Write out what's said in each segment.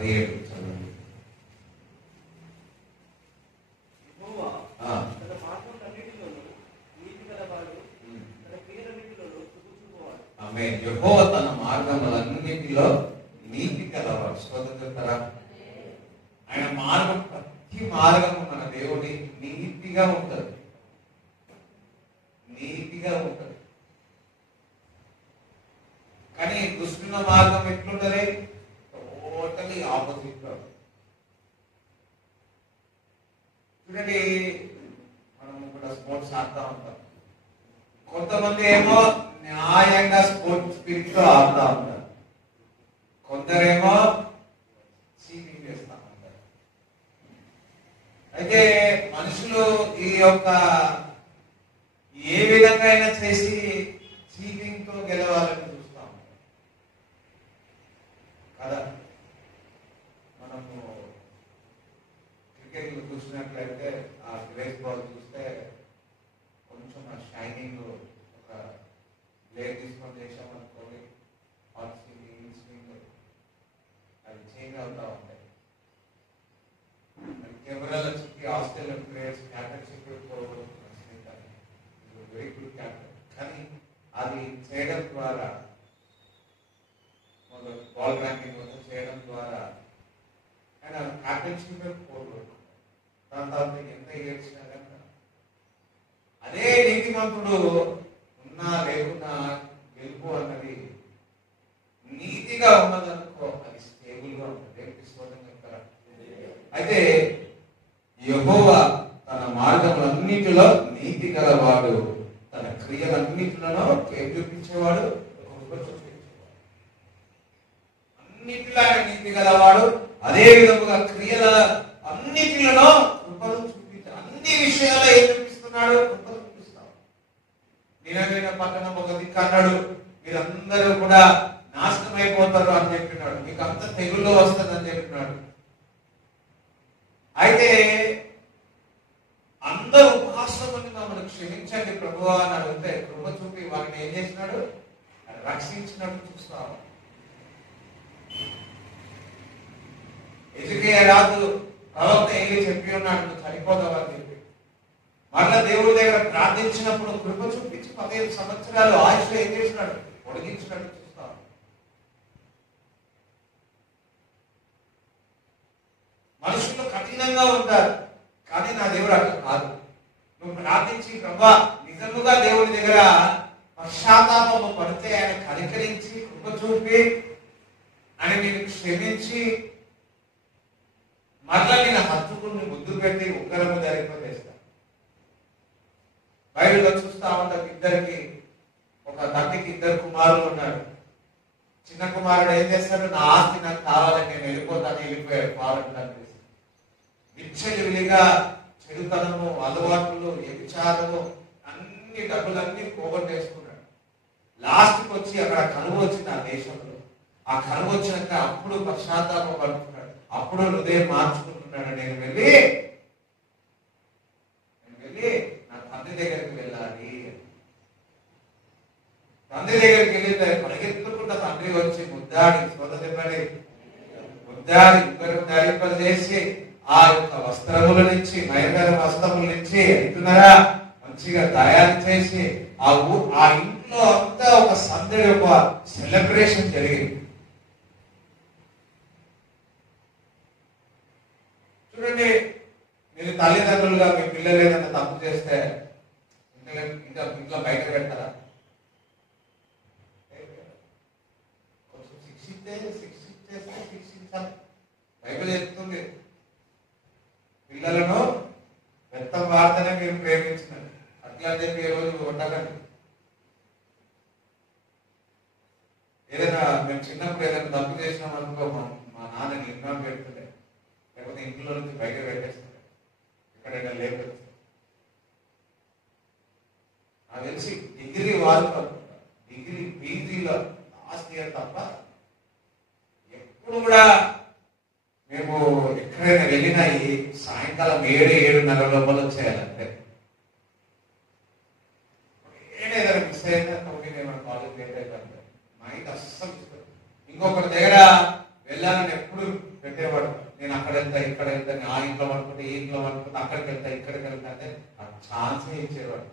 67 చదవండి. ఆమేన్. యెహోవా తన మార్గములన్నిటిలో నీతి గలవాడు. స్తోత్రం. ఆయన మార్గం, ప్రతి మార్గము మన దేవుడి నీతిగా ఉంటుంది, నీతిగా ఉంటుంది. కానీ దుష్టుల మార్గం ఎట్లుంటది? టోటలీ ఆపోజిట్ లో. చూడండి, మనం కూడా స్పోర్ట్స్ ఆడుతూ ఉంటాం. కొంతమంది ఏమో న్యాయంగా స్పోర్ట్స్ స్పిరిట్ లో ఆడుతూ ఉంటారు, కొందరేమో చీటింగ్ చేస్తూ ఉంటారు. అయితే మనుషులు ఈ యొక్క ఏ విధంగా అయినా చేసి చీటింగ్ తో గెలవాలని చూస్తా ఉంటారు కదా. మనము క్రికెట్ చూసినట్లయితే ఆ గ్రేస్ బాల్ చూస్తే కొంచెం ఆ షైనింగ్, ఒక ప్లేయర్ తీసుకొని చేసామనుకోండి, హాట్ స్వింగ్, ఇన్ స్వింగ్ అది చేంజ్ అవుతా ఉంటాయి. కెమెరాలో చుట్టి Australian players captainship very good captain. కానీ అది చేయడం ద్వారా, బాల్ ర్యాంకింగ్ మొత్తం చేయడం ద్వారా ఆయన క్యాప్టెన్షిప్ కోల్పోతున్నాడు. దాని తర్వాత ఎంత ఏడ్చినా కనుక అదే నీతిమంతుడు ఉన్నా లేకున్నా గెలుపు అన్నది నీతిగా ఉన్నదనుకో, అది స్టేబుల్ గా ఉంటుంది. చెప్తారా? అయితే యెహోవా తన మార్గములన్నిటిలో నీతి గలవాడు, తన క్రియలన్నిటిలో ఏం చూపించేవాడు? కృప చూపించేవాడు. అన్నిటిలో ఆయన నీతి గలవాడు, అదే విధముగా క్రియల అన్నిటిలో కృపను చూపించాడు. అన్ని విషయాల్లో ఏం చూపిస్తున్నాడు? కృపను చూపిస్తాడు. నిలవైన పట్టణం ఒక దిక్కు అన్నాడు, మీరందరూ కూడా నాశనం అయిపోతారు అని చెప్పినాడు, మీకు అంత తెగుల్లో వస్తుంది అని చెప్పినాడు. అయితే అందరూ ఉపవాసముని మమ్మల్ని క్షమించండి ప్రభువా అని అడిగితే కృప చూపి వారిని ఏం చేసినాడు? రక్షించినట్టు చూస్తాము. ఎజెకియా రాజు ప్రవక్త ఏలి చెప్పి ఉన్నాడు, నువ్వు చనిపోతావు అని చెప్పి. మళ్ళా దేవుడి దగ్గర ప్రార్థించినప్పుడు కృప చూపించి 15 సంవత్సరాలు ఆయుష్ ఏం చేసినాడు? పొడిగించినట్టు చూస్తాము. మనుషులు కఠినంగా ఉంటారు, కానీ నా దేవుడు అట్లా కాదు. నువ్వు ప్రార్థించి ప్రభా నిజముగా దేవుడి దగ్గర పశ్చాత్తాపము పడితే ఆయన కనికరించి కృప చూపి ఆయన నేను క్షమించి మరలా నేను హత్తుకుని ముద్దు పెట్టి ఉగ్రము జరిపేస్తా. బైబిల్లో చూస్తా ఉంటాం, ఇద్దరికి, ఒక తండ్రికి 2 కుమారులు ఉన్నారు. చిన్న కుమారుడు ఏం చేస్తాడు? నా ఆస్తి నాకు కావాలని నేను వెళ్ళిపోతాను, వెళ్ళిపోయాడు. ఫారెన్ కంట్రీస్ విచ్చలవిడిగా చెడుతనము, అలవాట్లు, వ్యభిచారము, అన్ని డబ్బులన్నీ పోగొట్టేసుకున్నాడు. లాస్ట్కి వచ్చి అక్కడ కరువు వచ్చింది ఆ దేశంలో. ఆ కరువు వచ్చినాక అప్పుడు పశ్చాత్తాపం పడుతున్నాడు, అప్పుడు హృదయం మార్చుకుంటున్నాడు. నేను వెళ్ళి నా తండ్రి దగ్గరికి వెళ్ళాలి. తండ్రి దగ్గరికి వెళ్ళితే పరిగెత్తుకుంటా తండ్రి వచ్చి ముద్దాడి, సోదరి ముద్దాడి ఉగ్రం ధరింపజేసి ఆ యొక్క వస్త్రముల నుంచి, నయనర వస్త్రముల నుంచి అంటున్నారా మంచిగా తయారు చేసి ఆ ఇంట్లో అంతా ఒక సందడి, ఒక సెలబ్రేషన్ జరిగింది. చూడండి, మీరు తల్లిదండ్రులుగా మీ పిల్లలు ఏదైనా తప్పు చేస్తే ఇంట్లో బయట పెడతారా? కొంచెం శిక్షించాలి. బైబిల్ చెప్తుంది, పిల్లలను వ్యర్థం వార్తనే మీరు ప్రేమించినారు, అట్లా చెప్పి ఏ రోజు ఉండకండి. ఏదైనా మేము చిన్నప్పుడు ఏదైనా తప్పు చేసినాం అనుకో, మా నాన్న నిర్ణయం పెడుతుండే, లేకపోతే ఇంట్లో నుంచి బయట పెట్టేస్తుండే, ఎక్కడైనా లేకపోతే. నాకు తెలిసి డిగ్రీ వాళ్ళు, డిగ్రీ పీజీలో లాస్ట్ ఇయర్ తప్ప ఎప్పుడు కూడా మేము ఎక్కడైనా వెళ్ళినా సాయంకాలం 7-7:30 లోపల వచ్చేయాలంటే. ఏదైనా మిస్ అయినా కాలేజ్ లేట్ అయిపోయింది, మైండ్ అస్సలు. ఇంకొకరి దగ్గర వెళ్ళాలని ఎప్పుడు వాళ్ళని ఆ ఇంట్లో పడుకుంటే ఈ ఇంట్లో పడుకుంటే అక్కడికి వెళ్తా ఇక్కడికి వెళ్తా అంటే ఆ ఛాన్సే ఇచ్చేవాడు.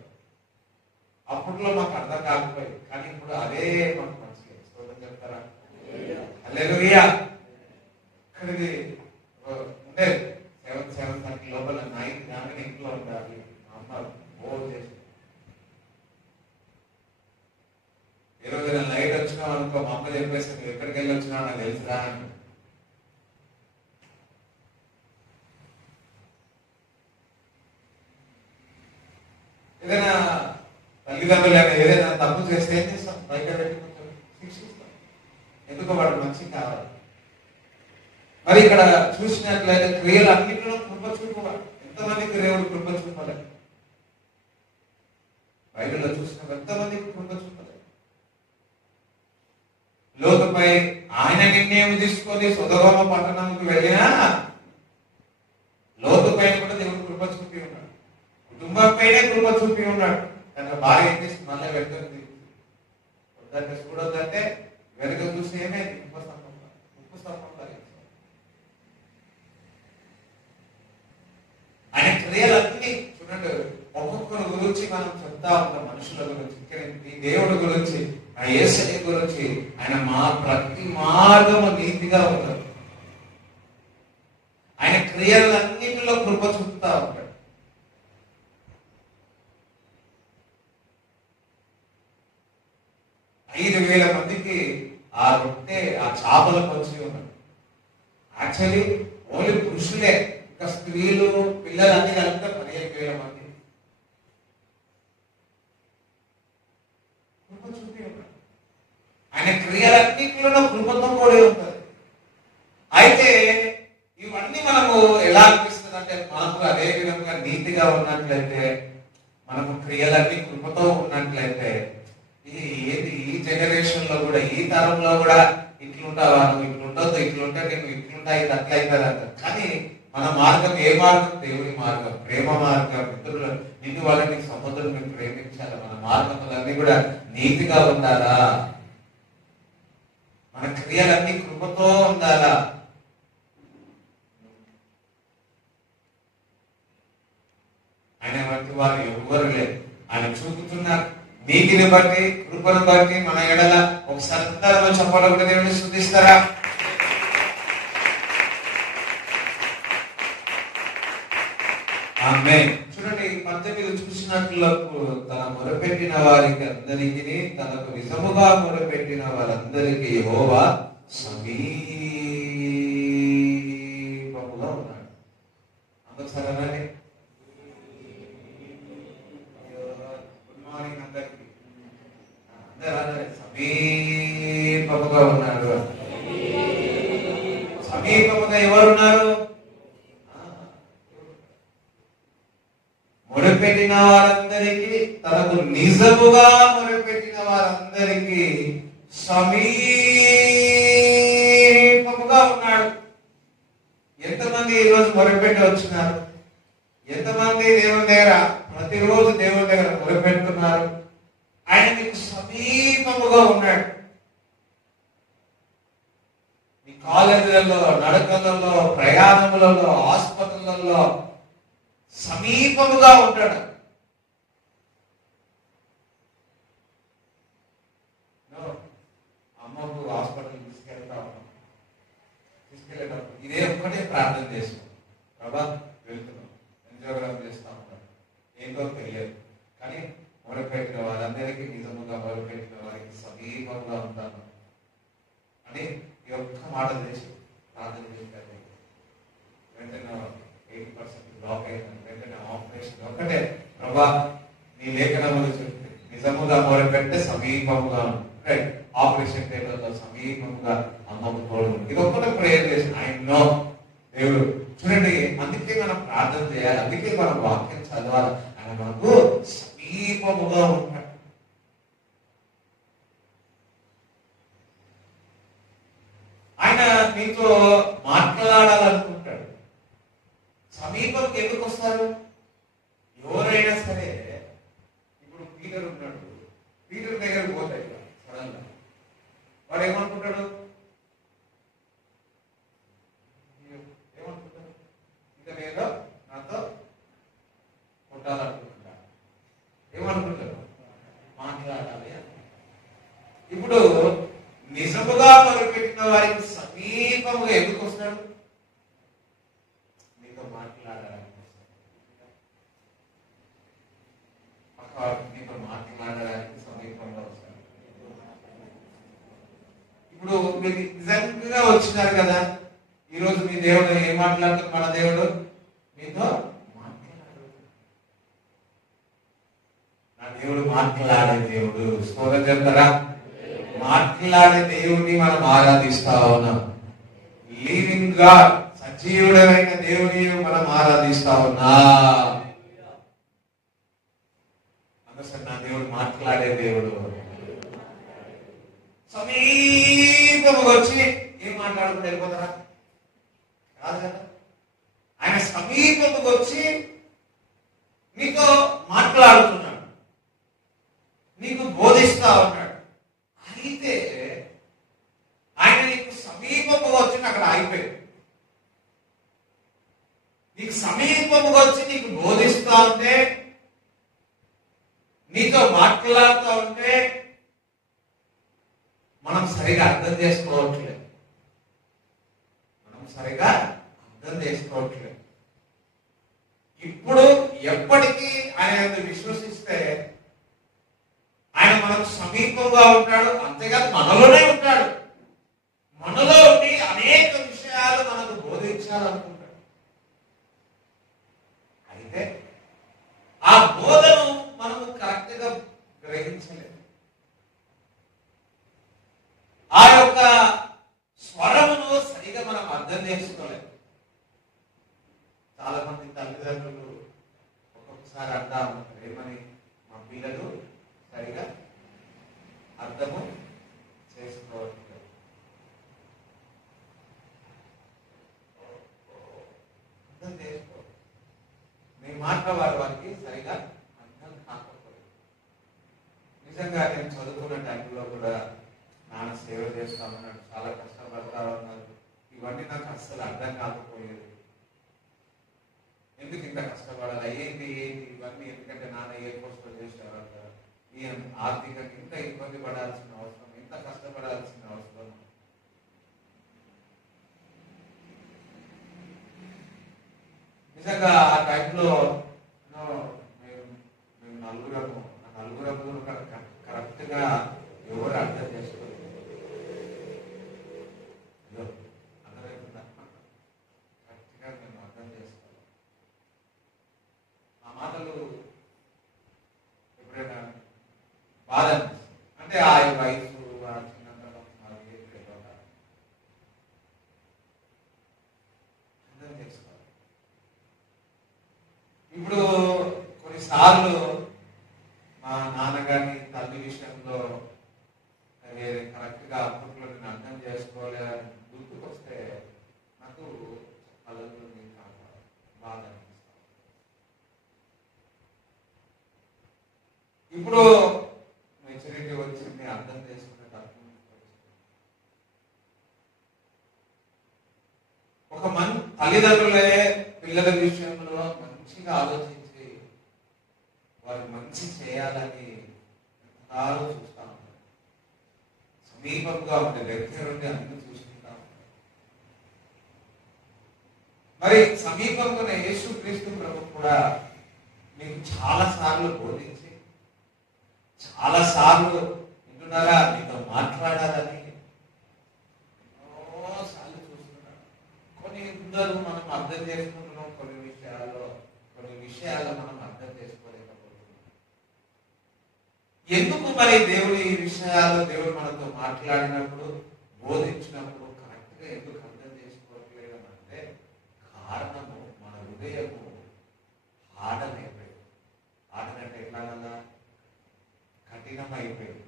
అప్పట్లో మాకు అర్థం కాకపోయింది, కానీ ఇప్పుడు అదే మాకు మంచిగా స్తోత్రం చెప్తారా? హల్లెలూయా. ఇక్కడికి ఉండేది 7:30 లోపల 9 దాకా ఇంట్లో ఉండాలి. మా అమ్మ బోర్ చేసి ఏ రోజైనా లైట్ వచ్చినాం అనుకో, మా అమ్మ చెప్పేసి నువ్వు ఎక్కడికి వెళ్ళి వచ్చినావు నాకు తెలుసురా అని. ఏదైనా తల్లిదండ్రులు ఏదైనా తప్పు చేస్తే ఏం చేస్తాం? బయట పెట్టుకుంటాం, శిక్షిస్తాం. ఎందుకో వాడు మంచిగా కావాలి. మరి ఇక్కడ చూసినట్లయితే క్రియలు అన్నింటిలో కృప చూపవాలి. ఎంతమందికి దేవుడు కృప చూపలేదు? బైబిల్లో చూసిన ఎంతమందికి కృప చూపలేదు? లోతుపై ఆయన నిర్ణయం తీసుకొని సొదొమ పట్టణంకు వెళ్ళినా లోతు పైన కూడా దేవుడు కృప చూపి ఉన్నాడు. కుటుంబం పైనే కృప చూపి ఉన్నాడు. కనుక భార్య ఏం చేసి మళ్ళీ వెళ్తుంది. వద్దంటే చూడొద్దంటే వెనుక చూసి ఏమైంది? ఉప్పు స్తంభం. ఆయన క్రియలన్నీ చూడండి. ఒక్కొక్కరి గురించి మనం చెప్తా ఉంటాం, మనుషుల గురించి, దేవుడి గురించి, ఆ యేసయ్య గురించి. ఆయన ప్రతి మార్గము నీతిగా ఉంటాడు. ఆయన క్రియలన్నింటిలో కృప చూపుతా ఉంటాడు. ఐదు 5,000 మందికి ఆ రొట్టె ఆ చేపలు పంచి ఉన్నాడు. యాక్చువల్లీ ఓన్లీ పురుషులే, ఇంకా స్త్రీలు పిల్లలు అన్ని కలిపితే 15,000 మంది. కృప చూపి ఉన్నాడు. ఆయన క్రియలన్నింటిలో కృపతో కూడా ఉంటుంది. అయితే ఇవన్నీ మనము ఎలా అనిపిస్తుంది అంటే, మనకు అదే విధంగా నీతిగా ఉన్నట్లయితే, మనకు క్రియలన్నీ కృపతో ఉన్నట్లయితే, ఏది ఈ జనరేషన్ లో కూడా, ఈ తరంలో కూడా ఇట్లుంటావా, నువ్వు ఇట్లుండొద్దు, ఇట్లుంటే నువ్వు ఇట్లుంటా, ఇది అట్లా అవుతుంది అంటారు. కానీ మన మార్గం ఏ మార్గం? దేవుని మార్గం, ప్రేమ మార్గం. మిత్రులు, నిన్ను వాళ్ళని సహోదరుని ప్రేమించాలి. మన మార్గములన్నీ కూడా నీతిగా ఉండాలా? మన క్రియలన్నీ కృపతో ఉండాలా? ఆయన వంటి వారు ఎవ్వరు లేరు. ఆయన చూపుతున్న నీతిని బట్టి, కృపను బట్టి మన ఎడల ఒకసారి అందరూ చెప్పాలి, కూడా దేవుని స్తుతిస్తారా? ఆమేన్. చూడండి, 18 చూసినట్లు తన మొరపెట్టిన వారికి అందరికీ, తనకు నిజముగా మొరపెట్టిన వారందరికీ యెహోవా సమీపముగా ఉన్నాడు. అందరూ సరేనండి? గుడ్ మార్నింగ్ అందరికి. అందరూ సమీపముగా ఉన్నాడు. సమీపముగా ఎవరున్నారు? మొరపెట్టిన వారందరికీ, తనకు నిజముగా మొరపెట్టిన వారందరికీ సమీపముగా ఉన్నాడు. ఎంతమంది ఈరోజు మొరపెట్టి వచ్చినారు? ఎంతమంది దేవుని దగ్గర ప్రతిరోజు దేవుని దగ్గర మొరపెడుతున్నారు? ఆయన మీకు సమీపముగా ఉన్నాడు. మీ కాలేజీలలో, నడకలలో, ప్రయాణములలో, ఆసుపత్రులలో సమీపముగా ఉంటాడు. అమ్మకు హాస్పిటల్ తీసుకెళ్ళేటప్పుడు ఇదే ఒక్కటే ప్రార్థన చేస్తాం. ప్రభా వెళ్తున్నాం, ఎంజోగ్రామ్ చేస్తా ఉంటాం, ఏంటో తెలియదు, కానీ మొరపెట్టిన వారందరికీ నిజముగా మొరపెట్టిన వారికి సమీపంగా ఉంటాను అని ఈ ఒక్క మాట చేసి ప్రార్థన చేస్తారు. వెంటనే 80% బ్లాక్ అయిందని, వెంటనే ఆపరేషన్. ఒక్కటే, ప్రభా నీ లేఖనములు చెప్తే నిజముగా మొరపెట్టే సమీపముగా రైట్, ఆపరేషన్ టేబుల్లో సమీపముగా అమ్మకు తోడు. ఇది ఒక్కటే ప్రేయర్ చేసి ఆయన దేవుడు చూడండి. అందుకే మనం ప్రార్థన చేయాలి, అందుకే మనం వాక్యం చదవాలి. ఆయన మనకు సమీపముగా ఉంటాడు. ఆయన మీతో మాట్లాడాలనుకుంటాడు. సమీపంకి ఎందుకు వస్తారు? ఎవరైనా సరే, ఇప్పుడు పీటర్ ఉన్నాడు, పీటర్ దగ్గరకు పోతాయి సడన్ గా, వాడు ఏమనుకుంటాడు? ఉన్న వారికి సమీపంగా ఎందుకు వస్తాడు? మీతో మాట్లాడడానికి మీతో మాట్లాడడానికి సమీపంగా వస్తాడు. ఇప్పుడు మీరు నిజంగా వచ్చినారు కదా, ఈరోజు మీ దేవుడు ఏం మాట్లాడుతుంది? మన దేవుడు మీతో మాట్లాడు. నా దేవుడు మాట్లాడే దేవుడు. స్తోత్రం చెప్తారా? మాట్లాడే దేవుడిని మనం ఆరాధిస్తా ఉన్నాం. లివింగ్ గాడ్, సజీవుడమైన దేవుని మనం ఆరాధిస్తా ఉన్నా. అందుకని నా దేవుడు మాట్లాడే దేవుడు. సమీపముగా వచ్చి ఏం మాట్లాడుకుంటూ వెళ్ళిపోతారా? కాదు కదా. ఆయన సమీపముగా వచ్చి నీతో మాట్లాడుతున్నాడు, నీకు బోధిస్తా ఉన్నాడు. అయితే ఆయన నీకు సమీపముగా వచ్చి అక్కడ ఆగిపోయాడు. నీకు సమీపముగా వచ్చి నీకు బోధిస్తా ఉంటే, నీతో మాట్లాడుతూ ఉంటే మనం సరిగా అర్థం చేసుకోవట్లేదు. సరిగా అర్థం చేసుకోవట్లేదు. ఇప్పుడు ఎప్పటికీ ఆయన విశ్వసిస్తే ఆయన మనకు సమీపంగా ఉంటాడు. అంతేకాదు మనలోనే ఉంటాడు. మనలో ఉండి అనేక విషయాలు మనకు బోధించాలనుకుంటాడు. అయితే ఆ బోధను మనము కరెక్ట్ గా గ్రహించలేదు. ఆ యొక్క స్వరమును సరిగా మనం అర్థం చేసుకోలేదు. చాలా మంది తల్లిదండ్రులు ఒక్కొక్కసారి అంటా ఉంటారు, ఏమని? మా పిల్లలు సరిగా అర్థము చేసుకోవట్లేదు. అర్థం చేసుకో, మీ మాట వారికి సరిగా అర్థం కాకపోలేదు. నిజంగా నేను చదువుకున్న టైంలో కూడా నాన్న సేవ చేస్తా ఉన్నాడు, చాలా కష్టపడతా ఉన్నారు. ఇవన్నీ నాకు అస్సలు అర్థం కాకపోయేది. ఎందుకు ఇంత కష్టపడాలి, ఏంటి ఇవన్నీ? ఎందుకంటే నాన్న ఏ కోర్సులో చేసేవారు, ఈ ఆర్థికంగా ఇంత ఇబ్బంది పడాల్సిన అవసరం, ఇంత కష్టపడాల్సిన అవసరం. నిజంగా ఆ టైంలో మేము నలుగురము కరెక్ట్ గా ఎవరు అర్థం చేసుకోలేదు. కరెక్ట్గా మేము అర్థం చేసుకోవాలి. ఆ మాటలు ఎప్పుడైనా బాధ అంటే ఆ వయసు, ఆ చిన్నతనం, అర్థం చేసుకోవాలి. ఇప్పుడు కొన్నిసార్లు మా నాన్నగారిని తల్లి విషయంలో కరెక్ట్ గా అప్పట్లో నేను అర్థం చేసుకోలే గుర్తుకొస్తే నాకు కళ్ళలో బాధ అనిపిస్తాను. ఇప్పుడు మెచ్యూరిటీ వచ్చింది, అర్థం చేసుకునే తత్వం ఒక తల్లిదండ్రులే పిల్లల విషయంలో మంచిగా ఆలోచించి వారు మంచి చేయాలని ఎంతగానో చూస్తా ఉంటారు. సమీపంగా ఉండే దగ్గర నుండి అన్ని చూసుకుంటా ఉంటారు. మరి సమీపంగా యేసుక్రీస్తు ప్రభు కూడా మీకు చాలా సార్లు బోధించి, చాలా సార్లు వింటున్నారా, మీతో మాట్లాడాలని ఎన్నోసార్లు చూస్తున్నాడు. కొన్ని అందరూ మనం అర్థం చేసుకుంటున్నాం, కొన్ని విషయాలు మనం అర్థం చేసుకోలేకపోతున్నాం. ఎందుకు మరి దేవుడి ఈ విషయాలు దేవుడు మనతో మాట్లాడినప్పుడు, బోధించినప్పుడు కరెక్ట్ గా ఎందుకు అర్థం చేసుకోవట్లేదు అంటే కారణము మన హృదయము ఆడనైపోయింది. ఆడనంటే ఎట్లాగలా? కఠినమైపోయింది.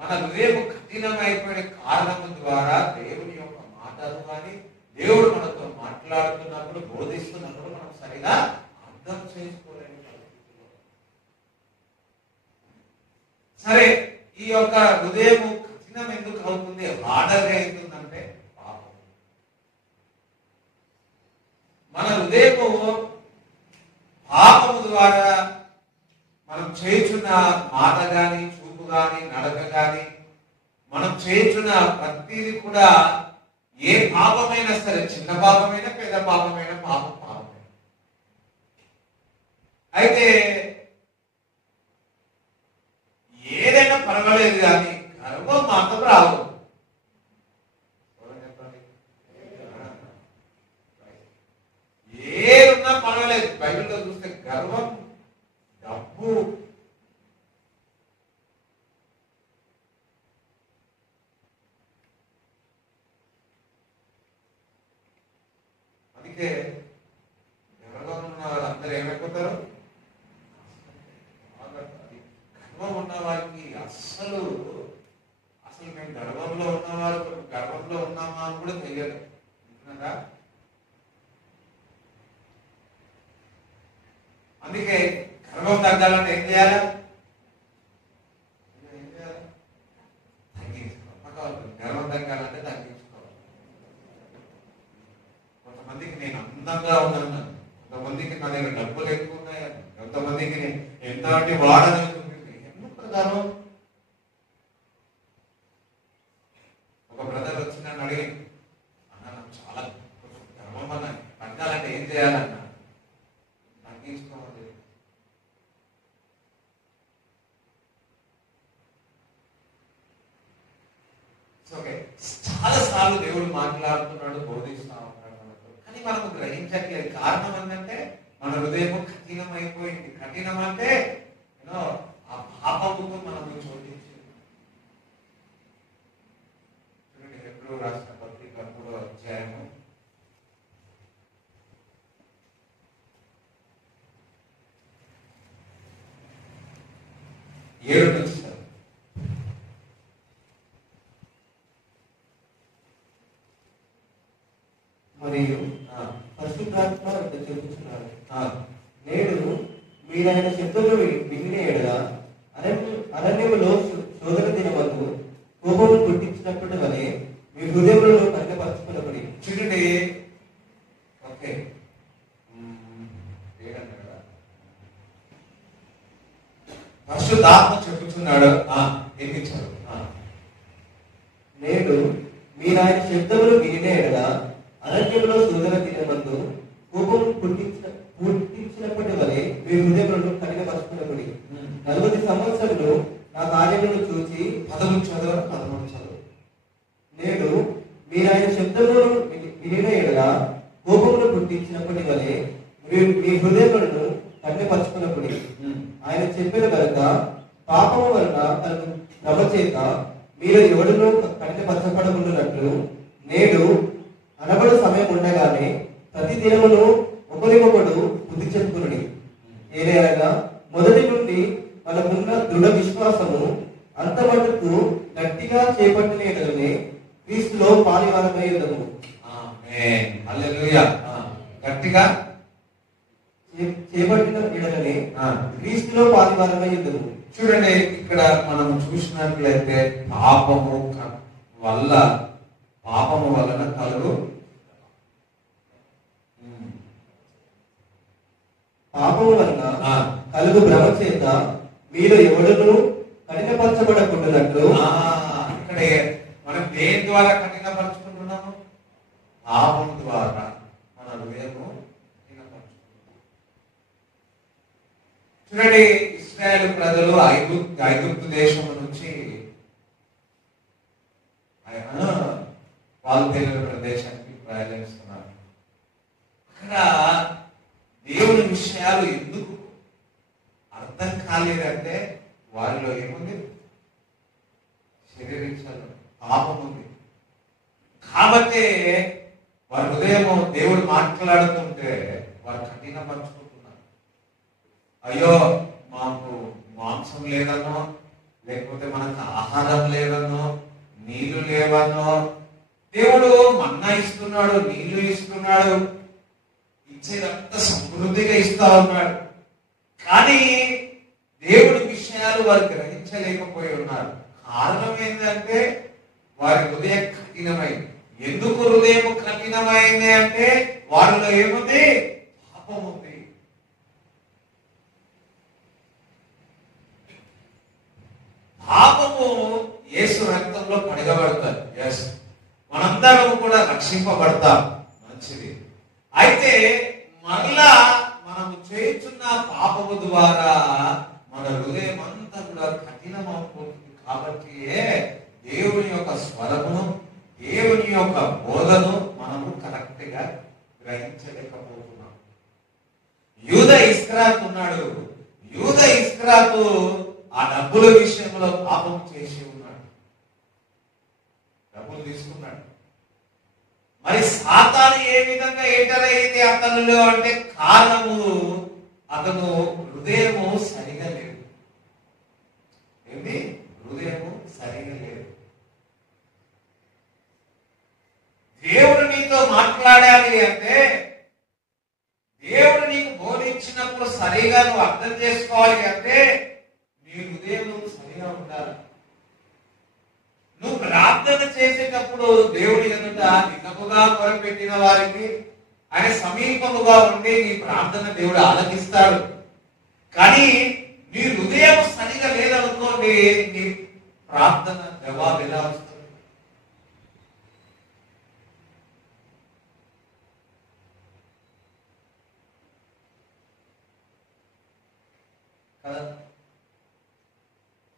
మన హృదయం కఠినమైపోయిన కారణం ద్వారా దేవుని యొక్క మాటలు కానీ, దేవుడు మనతో మాట్లాడుతున్నప్పుడు, బోధిస్తున్నప్పుడు మనం సరిగా అర్థం చేసుకోలేని పరిస్థితిలో. సరే, ఈ యొక్క హృదయం కఠినం ఎందుకు అవుతుంది, హార్డర్గా అవుతుందంటే పాపం. మన హృదయము పాపము ద్వారా మనం చేయుచున్న మాట గాని, చూపు గాని, నడక గాని, మనం చేయుచున్న ప్రతిదీ కూడా ఏ పాపమైనా సరే, చిన్న పాపమైనా పెద్ద పాపమైనా పాపమే. అయితే ఏదైనా పర్వాలేదు కానీ గర్వం మాత్రం రావు. ఏదున్నా పర్వాలేదు. బైబిల్లో చూస్తే గర్వం, డబ్బు, అందుకే గర్వం ఉన్న వాళ్ళందరూ ఏమైపోతారు? గర్వం ఉన్న వారికి అసలు మేము గర్వంలో ఉన్నవారు గర్వంలో ఉన్నామా అని కూడా తెలియదు. అందుకే గర్వం తగ్గాలంటే ఏం చేయాలి? తగ్గించుకోవాలి. గర్వం తగ్గాలంటే తగ్గించుకోవాలి. కొంతమందికి నేను అందంగా ఉన్నాను, కొంతమందికి నా దగ్గర డబ్బులు ఎక్కువ ఉన్నాయని, కొంతమందికి నేను ఎంత అంటే వాడని ఎందుకు గర్వం? ఒక బ్రదర్ వచ్చి నన్ను అడిగి, అన్న నాకు చాలా గర్వం అన్న, తగ్గాలంటే ఏం చేయాలన్నా? తగ్గించుకోవాలి. ఓకే, చాలా సార్లు దేవుడు మాట్లాడుతున్నాడు, బోధిస్తా ఉన్నాడు మనకు, కానీ మనకు గ్రహించట్లేదు. కారణం ఏంటంటే మన హృదయం కఠినమైపోయింది. కఠినం అంటే ఆ పాపముతో మనకు చోటించింది. చూడండి, హెబ్రీ రాసిన పత్రిక 3వ అధ్యాయము 7 నుంచి. మరియు పరిశుద్ధాత్మ చెబుతున్నారు, నేడు మీరైన శబ్దములు వినిన ఎడల అరణ్యములో శోధన దినమందు కోపము పుట్టించినప్పటి వలె మీ హృదయములను కఠినపరచుకున్నప్పటి. చూడండి, ఓకే, పరిశుద్ధాత్మ చెబుతున్నాడు, ఎక్కించాడు, నేడు మీరాయన శబ్దములు వినిన ఎడల అరణ్యంలో శోధన దినమందు కోపం పుట్టించినప్పటి వలె మీ హృదయములను కఠినపరచుకున్నప్పటి. 40 సంవత్సరములు నా కార్యములను చూచి 13 చదువు. నేడు మీరాయన శబ్దములను వినిన ఎడల కోపమును పుట్టించినప్పటి వలె మీ హృదయములను కఠినపరచుకున్నప్పటి. ఆయన చెప్పిన కనుక పాపము వలన తనకు శ్రమ చేత మీరు ఎవడునూ కఠినపరచబడకుండానట్లు నేడు అనబడు సమయం ఉండగానే ప్రతి దినమును ఒకరికొకడు బుద్ధి చెప్పుకునుడి. ఏదైనా మొదటి నుండి మనకున్న దృఢ విశ్వాసము అంతమటుకు గట్టిగా చేపట్టిన ఎడలనే క్రీస్తులో పాలివారమై ఉండము. గట్టిగా చేపట్టిన ఎడలనే క్రీస్తులో పాలివారమై ఉండము. చూడండి, ఇక్కడ మనం చూసినట్లయితే పాపము వలన కలుగు భ్రమ చేత మీరు ఎవడును కఠినపరచబడకుండానట్లు. ఇక్కడ మనం దేని ద్వారా కఠినపరచుకుంటున్నాము? పాపం ద్వారా మన హృదయము కఠినపరచుకుంటున్నాము. చూడండి, ఇశ్రాయేలు ప్రజలు ఐగుప్తు దేశం నుంచి వాల్తేరు ప్రదేశానికి ప్రయాణిస్తున్నారు. అక్కడ దేవుని విషయాలు ఎందుకు అర్థం కాలేదంటే వారిలో ఏముంది? శరీరించాలి, పాపం ఉంది. కాబట్టి వారి హృదయము దేవుడు మాట్లాడుతుంటే వారు కఠినపరుచుకుంటున్నారు. అయ్యో, మాకు మాంసం లేదనో, లేకపోతే మనకు ఆహారం లేదనో, నీళ్లు లేవనో, దేవుడు మన్నా ఇస్తున్నాడు, నీళ్లు ఇస్తున్నాడు, ఇచ్చేదంతా సమృద్ధిగా ఇస్తా ఉన్నాడు. కానీ దేవుడి విషయాలు వారు గ్రహించలేకపోయి ఉన్నారు. కారణం ఏంటంటే వారి హృదయం కఠినమైంది. ఎందుకు హృదయం కఠినమైంది అంటే వారిలో ఏముంది? పాపం ఉంది. పాపము యేసు రక్తంలో కడగబడతారు. ఎస్, మనందరం కూడా రక్షింపబడతాం, మంచిది. అయితే మరలా మనము చేస్తున్న పాపము ద్వారా మన హృదయం అంతా కూడా కఠినమైపోతుంది. కాబట్టి దేవుని యొక్క స్వరమును, దేవుని యొక్క బోధను మనము కరెక్ట్ గా గ్రహించలేకపోతున్నాం. యూదా ఇస్కరాతు ఉన్నాడు. యూదా ఇస్కరాతు ఆ డబ్బుల విషయంలో పాపం చేసి ఉన్నాడు, డబ్బులు తీసుకున్నాడు. మరి సాతాను ఏ విధంగా ఎంటర్ అయింది అతనిలో అంటే కారణము అతను హృదయము సరిగా లేదు. ఏంటి? హృదయము సరిగా లేదు. దేవుడు నీతో మాట్లాడాలి అంటే, దేవుడు నీకు బోధించినప్పుడు సరిగా నువ్వు అర్థం చేసుకోవాలి అంటే నీ హృదయం సరిగా ఉండాలి. నువ్వు ప్రార్థన చేసేటప్పుడు దేవుడి ఎదుట నిజముగా మొరపెట్టిన వారికి ఆయన సమీపముగా ఉండి నీ ప్రార్థన దేవుడు ఆలకిస్తాడు. కానీ నీ హృదయం సరిగా లేదనుకోండి, నీ ప్రార్థన జవాబు ఎలా వస్తుంది? కదా,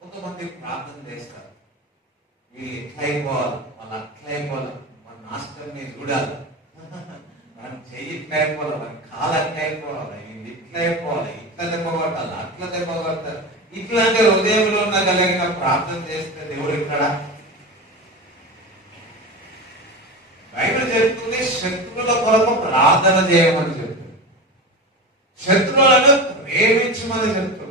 కొంతమంది ప్రార్థన చేస్తారు, వీళ్ళు ఎట్లా అయిపోవాలి, వాళ్ళు అట్లా అయిపోవాలి, మన నాశనాన్ని చూడాలి, మనం చెయ్యి ఇట్లా అయిపోవాలి, మన కాలు అట్లా అయిపోవాలి, ఇట్లా అయిపోవాలి, ఇట్లా దెబ్బగొట్టాలి, అట్లా దెబ్బగొట్టాలి. ఇట్లాంటి హృదయంలో ఉన్న కలిగిన ప్రార్థన చేస్తే దేవుడు ఇక్కడ బైబిల్ చెప్తుంది, శత్రువుల కొరకు ప్రార్థన చేయమని చెప్తుంది, శత్రువులను ప్రేమించమని చెప్తుంది.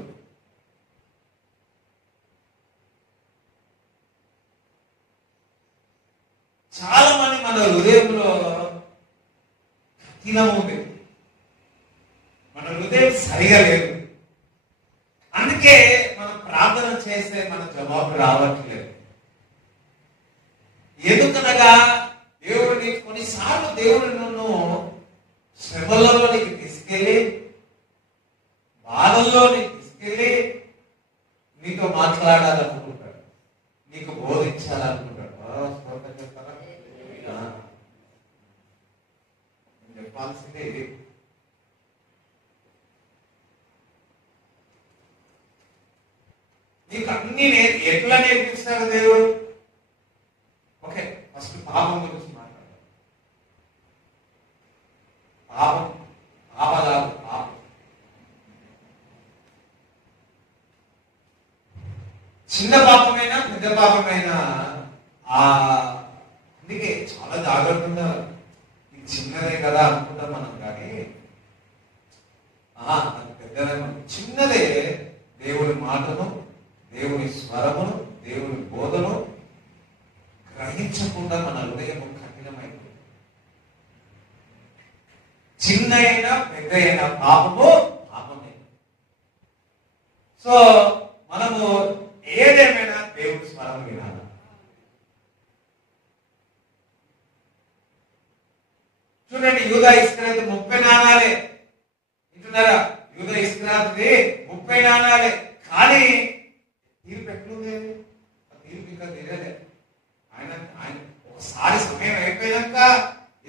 చాలా మంది మన హృదయంలో కఠినం ఉంది, మన హృదయం సరిగా లేదు. అందుకే మనం ప్రార్థన చేస్తే మన జవాబు రావట్లేదు. ఎందుకనగా దేవుడు కొన్నిసార్లు దేవుడు నిన్ను శ్రమలలోనికి తీసుకెళ్ళి, బాధల్లోనికి తీసుకెళ్ళి నీతో మాట్లాడాలనుకుంటాడు, నీకు బోధించాలనుకుంటాడు. చెప్పాల్సిందే ఇది. నీకు అన్ని ఎట్లా నేర్పిస్తాడు దేవుడు? ఓకే, ఫస్ట్ పాపం గురించి మాట్లాడాలి. పాపం చిన్న పాపమైనా పెద్ద పాపమైనా అందుకే చాలా జాగ్రత్త ఉండాలి. ఇది చిన్నదే కదా అనుకుంటాం మనం, కానీ అది పెద్దదే. చిన్నదే దేవుడి మాటను, దేవుని స్వరమును, దేవుని బోధను గ్రహించకుండా మన హృదయం కఠినమైంది. చిన్న అయినా పెద్ద అయినా పాపమే. సో మనము ఏదేమైనా దేవుడి స్వరం వినాలి. చూడండి, యూదా ఇస్కరియోతు 30 నాణాలే వింటున్నారా? యూదా ఇస్కరియోతుది 30 నాణాలే, కానీ తీర్పు ఎట్లుంది? తీర్పు ఇంకా తెలియలే. ఆయన ఒకసారి సమయం అయిపోయాక,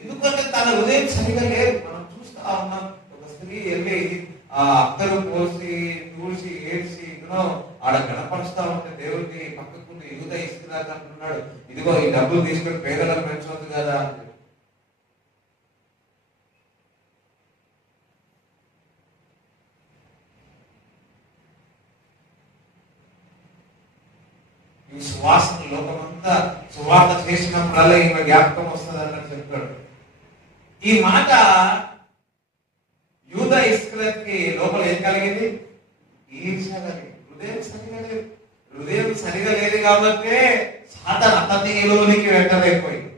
ఎందుకంటే తన హృదయం సరిగా లేదు. మనం చూస్తా ఉన్నాం, ఒక స్త్రీ వెళ్ళి అత్తరు పోసి తూసి ఏడ్చి ఆడ గణపరుస్తా ఉంటే దేవుడికి పక్కకున్న యూదా ఇస్కరియోతు అంటున్నాడు, ఇదిగో ఈ డబ్బులు తీసుకొని పేదలకు పెంచవద్దు కదా అని. ఈ సువాసన లోకమంతా సువార్త చేసినప్పుడల్లా ఈమె జ్ఞాపకం వస్తుంది అన్నట్టు చెప్పాడు. ఈ మాట యూదా ఇస్కరియోతుకి లోపల ఏం కలిగింది? ఈర్ష్య కలిగింది. హృదయం సరిగా లేదు. హృదయం సరిగా లేదు కాబట్టి సాతాను అతన్ని లోనికి వెంటలేకపోయింది.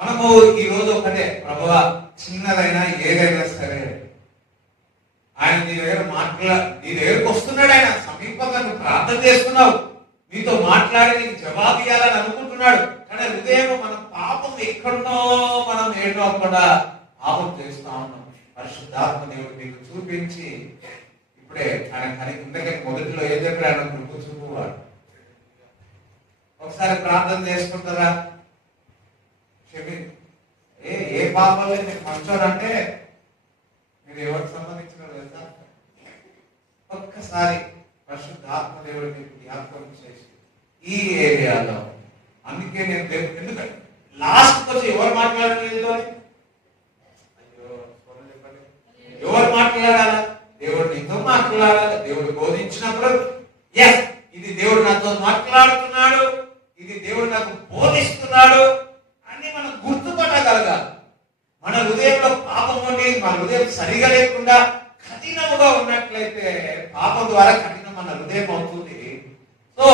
మనము ఈ రోజు ఒకటే, ప్రభువా చిన్నదైనా ఏదైనా సరే ఆయన నీ దగ్గరకు వస్తున్నాడు, ఆయన సమీపంగా నువ్వు ప్రార్థన చేస్తున్నావు, నీతో మాట్లాడి నీకు జవాబు ఇవ్వాలని అనుకుంటున్నాడు. కానీ హృదయం మన పాపం ఎక్కడున్నో మనం ఏంటో కూడా పాపం చేస్తా ఉన్నాం. పరిశుద్ధాత్మ దేవుడు మీకు చూపించి ఇప్పుడే ఆయన ఇందుకే మొదటిలో ఏం చెప్పాడు, ఆయన కృప చూపువాడు. ఒకసారి ప్రార్థన చేసుకుంటారా? క్షమి ఏ పాపంలో నేను మంచోడంటే మీరు ఎవరికి సంబంధించిన తెలుసా? ఒక్కసారి పరిశుద్ధాత్మ దేవుడు మీకు జ్ఞాపకం చేసి ఈ ఏరియాలో, అందుకే నేను దేవుడు ఎందుకంటే లాస్ట్ వచ్చి ఎవరు మాట్లాడలేదు అని, అయ్యో చెప్పండి, ఎవరు మాట్లాడాలా? దేవుడు నీతో మాట్లాడాలి. దేవుడు బోధించినప్పుడు ఎస్ ఇది దేవుడు నాతో మాట్లాడుతున్నాడు, ఇది దేవుడు నాకు బోధిస్తున్నాడు అని మనం గుర్తుపట్టగలగాలి. మన హృదయంలో పాపం ఉండి మన హృదయం సరిగా లేకుండా కఠినముగా ఉన్నట్లయితే పాపం ద్వారా కఠినం మన హృదయం అవుతుంది. సో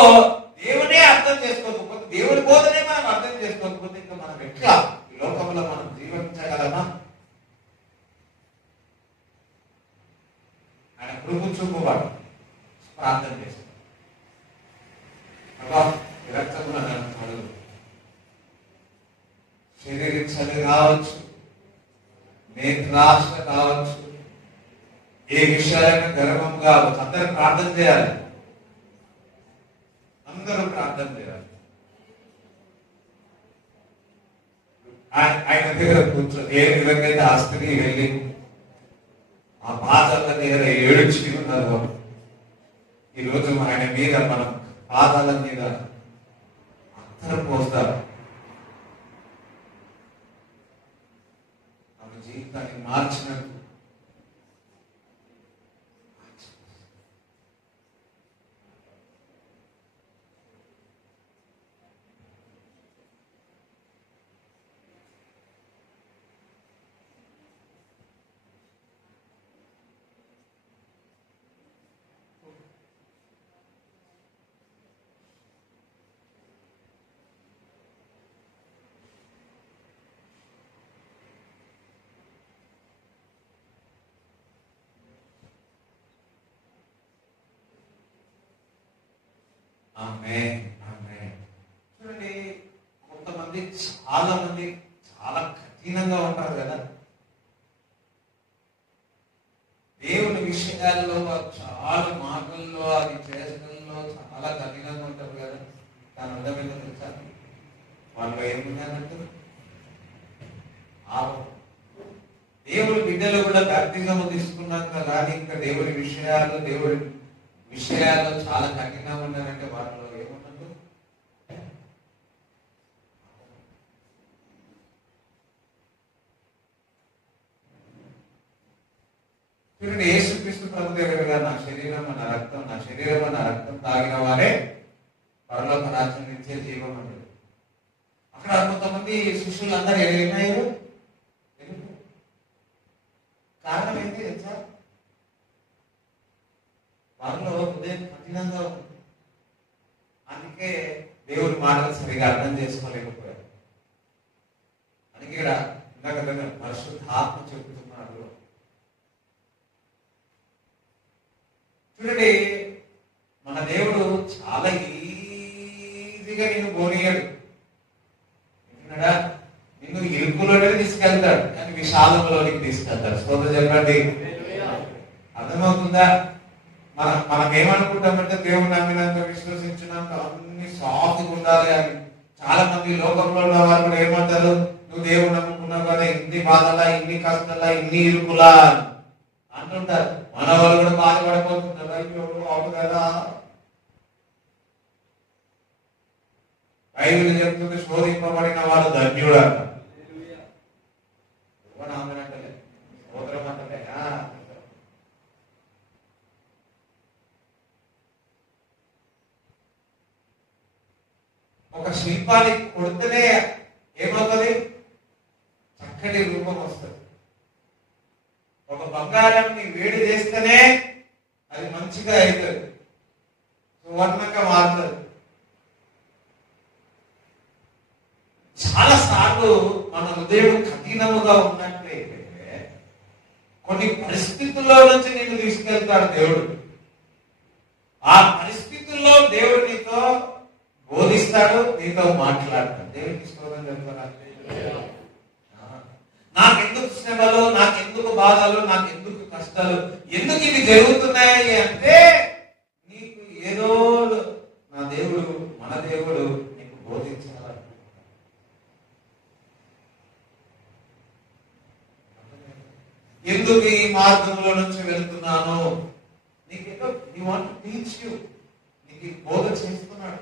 దేవుడే అర్థం చేసుకోకపోతే, దేవుడి బోధనే మనం అర్థం చేసుకోకపోతే ఇంకా మనం ఎట్లా ఈ లోకంలో మనం జీవించగలమా? ఆయన కృప చూపువాడు. ప్రార్థన చేస్తాం. శరీరం చలి కావచ్చు, నేత్రాశ కావచ్చు, ఏ విషయాలైనా గర్వం కావచ్చు, అందరూ ప్రార్థన చేయాలి. అందరూ ప్రార్థన చేయాలి. ఆయన దగ్గర కూర్చొని ఏ విధంగా అయితే ఆ స్త్రీ వెళ్ళి ఆ పాదాల దగ్గర ఏడుచి ఉన్నారు, ఈరోజు ఆయన మీద మనం పాదాల మీద అందరూ పోస్తారు. మన జీవితాన్ని మార్చినట్టు చూడండి, కొంతమంది చాలా మంది చాలా కఠినంగా ఉంటారు కదా దేవుని విషయాల్లో, చాలా మాటల్లో అది చేసడంలో చాలా కఠినంగా ఉంటారు కదా. దాని అర్థం ఏంటో తెలుసా? వాళ్ళు ఏమున్నారంటే దేవుడి బిడ్డలు కూడా బాప్తిజము తీసుకున్నాక కానీ ఇంకా దేవుడి విషయాల్లో చాలా కఠినంగా ఉన్నారంటే వారిలో ఏమున్నట్టు? చూడండి, యేసుక్రీస్తు ప్రభు దగ్గరగా నా శరీరం నా రక్తం తాగిన వారే పరలోక రాజ్యం నిత్య జీవం అన్నాడు. అక్కడ కొంతమంది శిష్యులు అందరూ ఏమయ్యారు? కారణం ఏంటి తెలుసా? వారిలో హృదయం కఠినంగా ఉంది. అందుకే దేవుడి మాటలు సరిగా అర్థం చేసుకోలేకపోయారు. అందుకే ఇక్కడ ఇందాక పరిశుద్ధాత్మ చెబుతున్నాడు. చూడండి, మన దేవుడు చాలా ఈజీగా నిన్ను పోనీయాడు. వింటున్నాడా? నిన్ను ఇరుకులోనే తీసుకెళ్తాడు, కానీ విశాలంలోనికి తీసుకెళ్తాడు. స్తోత్రం చెప్పండి. అర్థమవుతుందా? మనం ఏమనుకుంటామంటే దేవుడు నమ్మినంత, విశ్వసించినంత అన్ని సాఫ్ట్గా ఉండాలి అని. చాలా మంది లోకంలో ఉన్న వారు కూడా ఏమంటారు, నువ్వు దేవుడు నమ్ముకున్నావు కదా, ఇన్ని బాధలా, ఇన్ని కష్టాలా, ఇన్ని ఇరుకులా అంటుంటారు. మన వాళ్ళు కూడా బాధపడిపోతుంటారు, అయ్యో అవును కదా. బైబిల్ చెప్తుంది, శోధింపబడిన వాడు ధన్యుడు అంట. అంటే సోదరం అంటే ఒక శిల్పాన్ని కొడితేనే ఏమవుతుంది? చక్కటి రూపం వస్తుంది. ఒక బంగారాన్ని వేడి చేస్తేనే అది మంచిగా అవుతుంది, సువర్ణంగా మారుతుంది. చాలా సార్లు మన హృదయం కఠినముగా ఉన్నట్లయితే కొన్ని పరిస్థితుల్లో నుంచి నిన్ను తీసుకెళ్తాడు దేవుడు. ఆ పరిస్థితుల్లో దేవుడు నీతో బోధిస్తాడు, నీతో మాట్లాడతాడు. దేవుడికి స్తోత్రం చెప్తారా? నాకెందుకు శ్రమలు, నాకెందుకు బాధలు, నాకెందుకు కష్టాలు, ఎందుకు ఇవి జరుగుతున్నాయి అంటే నీకు ఏదో నా దేవుడు, మన దేవుడు నీకు బోధించాలనుకుంటున్నాడు. ఎందుకు ఈ మార్గంలో నుంచి వెళ్తున్నాను, నీకేదో you want to teach you, నీకు బోధ చేస్తున్నాడు.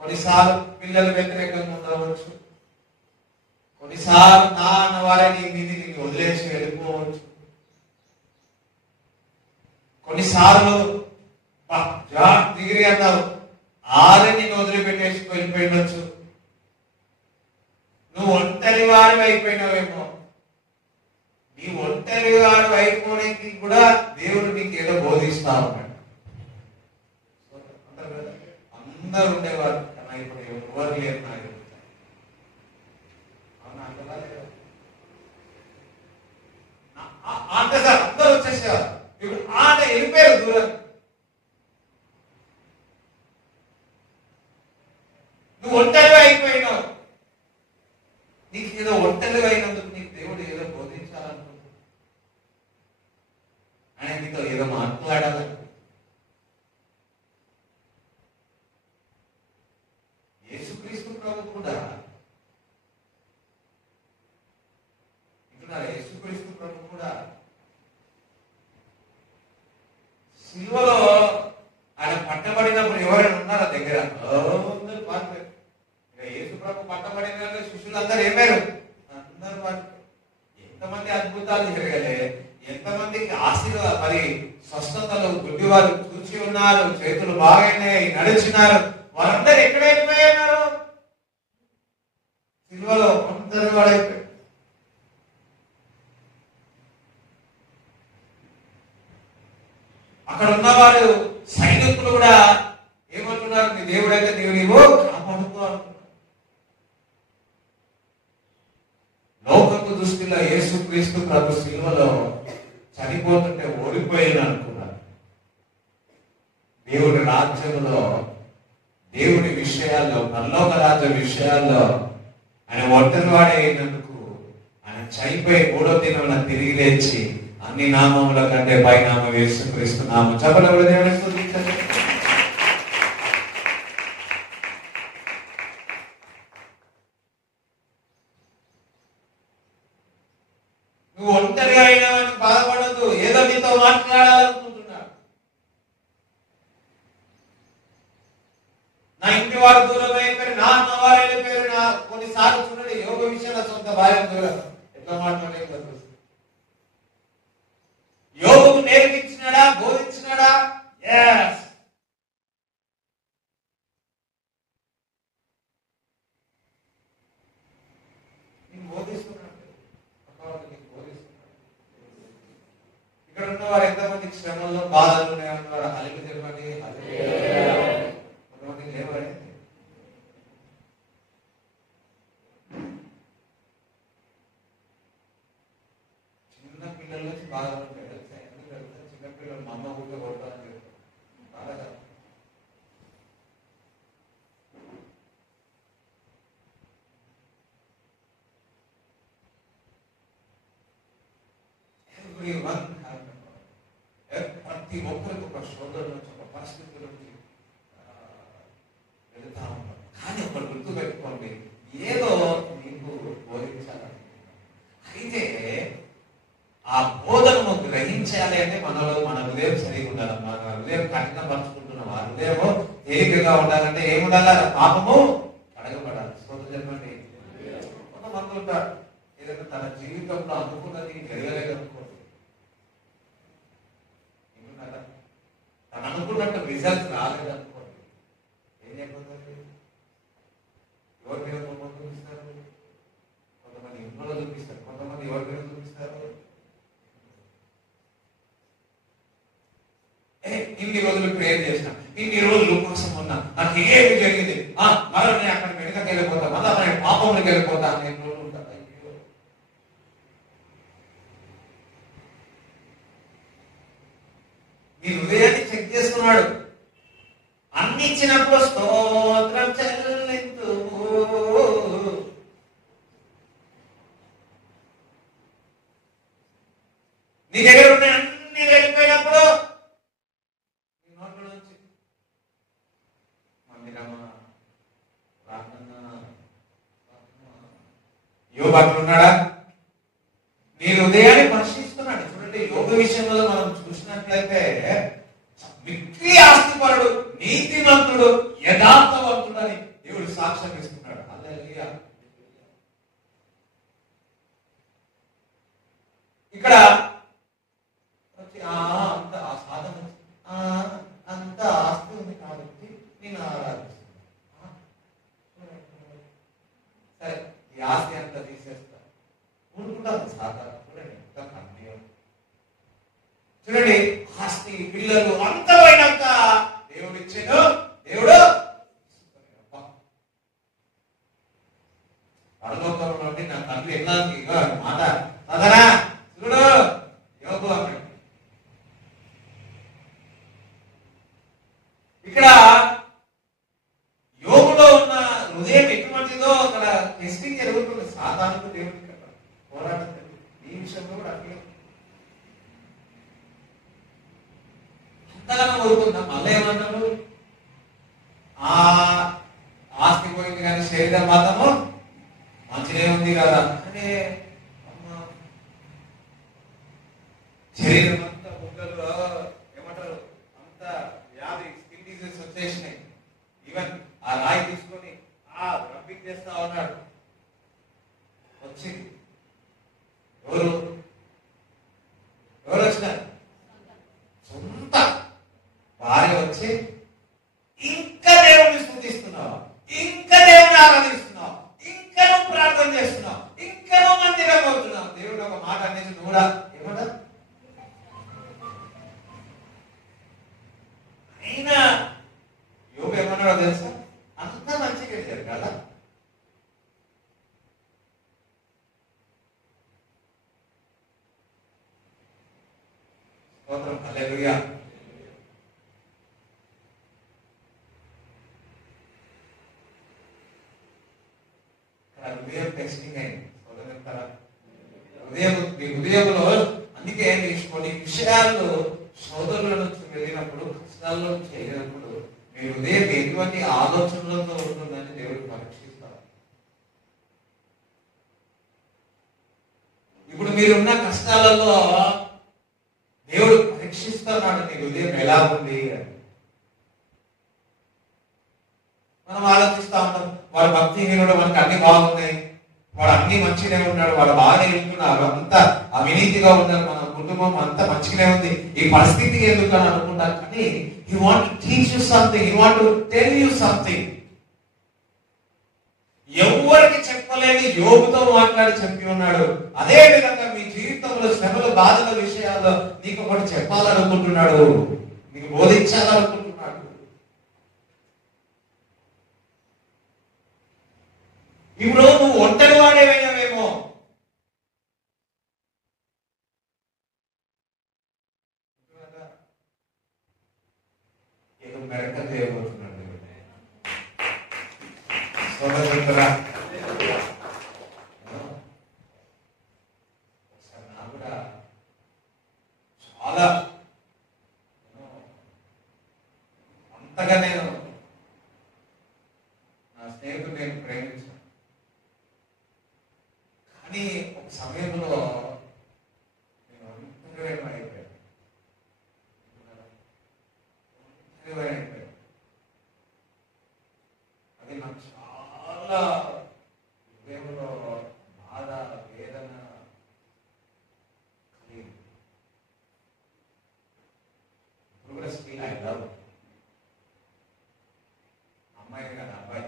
కొన్నిసార్లు పిల్లలు వ్యతిరేకంగా ఉండవచ్చు, కొన్నిసార్లు నా అన్న వారే నీ మీదికి వదిలేసి వెళ్ళిపోవచ్చు, కొన్నిసార్లు డిగ్రీ అన్నావు ఆరే నేను వదిలిపెట్టేసి వెళ్ళిపోయినచ్చు, నువ్వు ఒంటరి వారి అయిపోయినావేమో. నీ ఒంటరి వారి అయిపోవడానికి కూడా దేవుడు నీకు ఏదో బోధిస్తా ఉన్నాడు. అందరు ఉండేవారు కానీ ఇప్పుడు ఎవరు లేరు నాకు. అంటే సార్ అందరూ వచ్చేసేవారు, ఇప్పుడు ఆట వెళ్ళిపోయారు దూరం. నువ్వు ఒంటరిగా అయిపోయినావు, నీకు ఏదో ఒంటరిగా అయినందుకు నీకు దేవుడు ఏదో బోధించాలనుకుంటున్నాడు, ఆయన నీతో ఏదో మాట్లాడాలని. యేసుక్రీస్తు ప్రభు కూడా యేసుక్రీస్తు ప్రభు కూడా సిలువలో ఆయన పట్టబడినప్పుడు ఎవరైనా ఉన్నారా దగ్గర? యేసు ప్రభు పట్టబడిన శిష్యులందరూ ఏమారు, అందరూ ఎంతమంది అద్భుతాలు జరగలే, ఎంతమందికి ఆశీర్వాద మరి స్వస్థతలు, గుడ్డి వారు చూచి ఉన్నారు, చేతులు బాగైనాయి, నడిచినారు, వారందరూ ఎక్కడైపోయినారు? సిలువలో అందరూ వాడైపోయారు. అక్కడ ఉన్నవారు సైనికులు కూడా ఏమంటున్నారు, నీ దేవుడైతే నీవు కాపాడుకో అంటున్నారు. లోకపు దృష్టిలో యేసుక్రీస్తు ప్రభు సిలువలో చనిపోతుంటే ఓడిపోయిన అనుకున్నారు. దేవుడి రాజ్యంలో, దేవుడి విషయాల్లో, పరలోక రాజ్య విషయాల్లో ఆయన ఒంటరి వాడే అయినందుకు ఆయన చనిపోయి 3వ దినంలో తిరిగి లేచి అన్ని నామముల కంటే పై నామం యేసుక్రీస్తు నామం చెప్పలేదు. దేవుని స్తుతించండి. నువ్వు ఒంటరిగా అయినావని బాధపడద్దు, ఏదో నీతో మాట్లాడాలనుకుంటున్నాడు. నా ఇంటి వారు దూరం అయిపోయారు, నా అన్న వారు వెళ్ళిపోయారు. నా కొన్నిసార్లు చూడండి, యోగ విషయంలో సొంత భార్య దూరం ఎట్లా మాట్లాడే యోగుకు నేర్పించినాడా, బోధించినాడా? yes. ఇక్కడ ఉన్న వారు ఎంతమందికి శ్రమల్లో, బాధలు ఉన్నాయన్నారు? అలిగి చెప్పండి. కొంతమంది లేవరే. చిన్న పిల్లల నుంచి బాధలు ఉంటాయి. చిన్నపిల్లలు మా అమ్మ ఊళ్ళో కొడతారని బాగా ప్రతి ఒక్కరికి ఒక శోధన నుంచి, ఒక పరిస్థితి నుంచి వెళుతా ఉంటారు. కానీ ఒకరు గుర్తు పెట్టుకోండి, ఏదో నీకు బోధించాలని. అయితే ఆ బోధనను గ్రహించాలి అంటే మనలో మన హృదయం సరిగా ఉండాలమ్మా. మన హృదయం కఠినపరుచుకుంటున్నాం, ఆ హృదయము తేలికగా ఉండాలంటే ఏముండాలి? పాపము అడగబడాలి. స్తోత్రం చెప్పండి. కొంతమంది ఉంటారు, ఏదైనా తన జీవితంలో అనుకున్నది జరగలేదనుకోండి, ఏమున్నారా తను అనుకున్నట్టు రిజల్ట్ రాలేదనుకోండి, ఏం అయిపోతుంది? ఎవరి మీద కోపం చూపిస్తారు? కొంతమంది ఇంట్లో చూపిస్తారు, కొంతమంది ఎవరి మీద చూపిస్తారు? ఇన్ని రోజులు ప్రేయర్ చేసిన, ఇన్ని రోజులు ఉపవాసం ఉన్నా, నాకు ఏమి జరిగింది, మరో నేను అక్కడికి వెనుకకి వెళ్ళిపోతా, మళ్ళీ నేను పాపంలోకి వెళ్ళిపోతా అని ఎన్ని రోజులు ఉంటాను. నీ హృదయాన్ని చెక్ చేస్తున్నాడు. అన్ని ఇచ్చినప్పుడు స్తోత్రం చెల్లింతు, యోగు విషయంలో మనం చూసినట్లయితే మిక్కిలి ఆస్తిపరుడు, నీతిమంతుడు, యథార్థవంతుడు అని దేవుడు సాక్ష్యం ఇస్తున్నాడు. హల్లెలూయా. ఇక్కడ అంత ఆ సాధన అంత ఆస్తి ఉంది కాబట్టి నేను ఆరాధిస్తున్నాను. సరే, ఈ ఆస్తి అంతా తీసేస్తా ఊరుకుంటాను. సాధన చూడండి, ఎంత కన్యం. చూడండి, ఆస్తి పిల్లలు అంత పోయినాక దేవుడు ఇచ్చాడు. దేవుడు పరలోకంలో నుండి నా తండ్రి వెళ్ళాలి మాట సదనా చూడు యోగు అన్నాడు. ఇక్కడ యోగులో ఉన్న హృదయం ఎటువంటిదో అక్కడ టెస్టింగ్ జరుగుతుంది. సాధారణ దేవుడికి పోరాటం ఈ విషయంలో కూడా అట్లే అంతగానో కోరుకుందా. మళ్ళీ ఏమన్నాడు, ఆ ఆస్తి పోయింది కానీ శరీరం మాత్రము మంచిగా ఉంది కదా. అంటే శరీరం అంతా బుగ్గలు ఏమంటారు అంత వ్యాధి, స్కిన్ డిసీజెస్ వచ్చేసినాయి. ఈవెన్ ఆ రాయి తీసుకొని రబ్బింగ్ చేస్తా ఉన్నాడు. వచ్చింది ఎవరు వచ్చినారు? సొంత భార్య వచ్చి, ఇంకా దేవుడిని స్తుతిస్తున్నావా, ఇంకా దేవుడిని ఆరాధిస్తున్నావు, ఇంకా నువ్వు ప్రార్థన చేస్తున్నావు, ఇంకా నువ్వు మందిరం అవుతున్నావు. దేవుడు ఒక మాట అనేది నువ్వు కూడా ఏమంటారు? అయినా యోగు ఏమన్నాడో తెలుసా? అంతా మంచిగా జరగాల. స్తోత్రం, హల్లెలూయా. హృదయం టెస్టింగ్ అయింది. హృదయంలో అందుకే కొన్ని విషయాల్లో సోదరుల నుంచి వెళ్ళినప్పుడు, కష్టాల్లో చేయనప్పుడు మీ హృదయం ఎటువంటి ఆలోచనలతో ఉంటుందని దేవుడు పరీక్షిస్తారు. ఇప్పుడు మీరున్న కష్టాలలో దేవుడు పరీక్షిస్తున్నాడు నీ హృదయం ఎలా ఉంది అని. మనం ఆలోచిస్తా ఉంటాం, వాడు భక్తిహీనుడు, మనకు అన్ని బాగున్నాయి, వాడు అన్ని మంచిగానే ఉన్నాడు, వాడు బాగానే వెళ్తున్నారు, అంతా అవినీతిగా ఉన్నారు, మన కుటుంబం అంతా మంచిగానే ఉంది, ఈ పరిస్థితి ఎందుకు అని అనుకుంటారు. కానీ he want to teach you something, he want to tell you something. ఎవరికి చెప్పలేని యోగుతో మాట్లాడి చెప్పి ఉన్నాడు. అదే విధంగా మీ జీవితంలో శ్రమలు, బాధల విషయాల్లో నీకు ఒకటి చెప్పాలనుకుంటున్నాడు, నీకు బోధించాలనుకుంటున్నాడు. ఇప్పుడు నువ్వు ఒంటరి వాడేమైనావేమో, ఏదో మెరకలు చేయబోతున్నాడు. నాకు కూడా చాలా అంతగా నేను నా స్నేహితుడు నేను ప్రేమించాను. కానీ ఒక సమయంలో నేను ఒంటరిగా అయిపోయాను. అది నాకు చాలా హృదయంలో బాధ, వేదన కలిగింది. ఇప్పుడు కూడా స్టిల్ ఐ లవ్ అమ్మాయి కదా అబ్బాయి.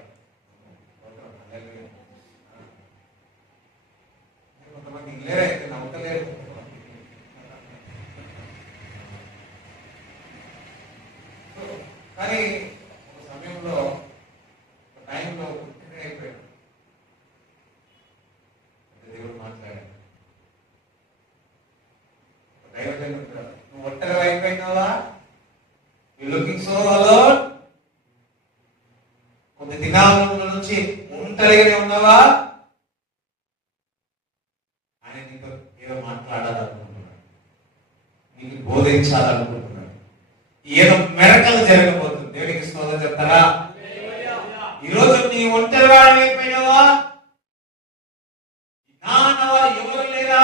కొంతమంది ఇంగ్లేరే అయితే నమ్మకలేరు. కానీ ఒక సమయంలో, ఒక టైంలో అయిపోయాడు. దేవుడు మాట్లాడాడు. దైవజనుడు, నువ్వు ఒంటరి అయిపోయినావా? You looking so alone? కొద్ది దినాల నుంచి ఒంటరిగానే ఉన్నావా? ఆయన నీతో ఏదో మాట్లాడాలనుకుంటున్నాడు, నీకు బోధించాలనుకుంటున్నాడు, ఏదో మెరకలు జరగబోతుంది. దేవునికి స్తోత్రం చెప్తారా? ఈరోజు నీ ఒంటరి వాడు అయిపోయినావా? నాన్నవారు ఎవరు లేరా?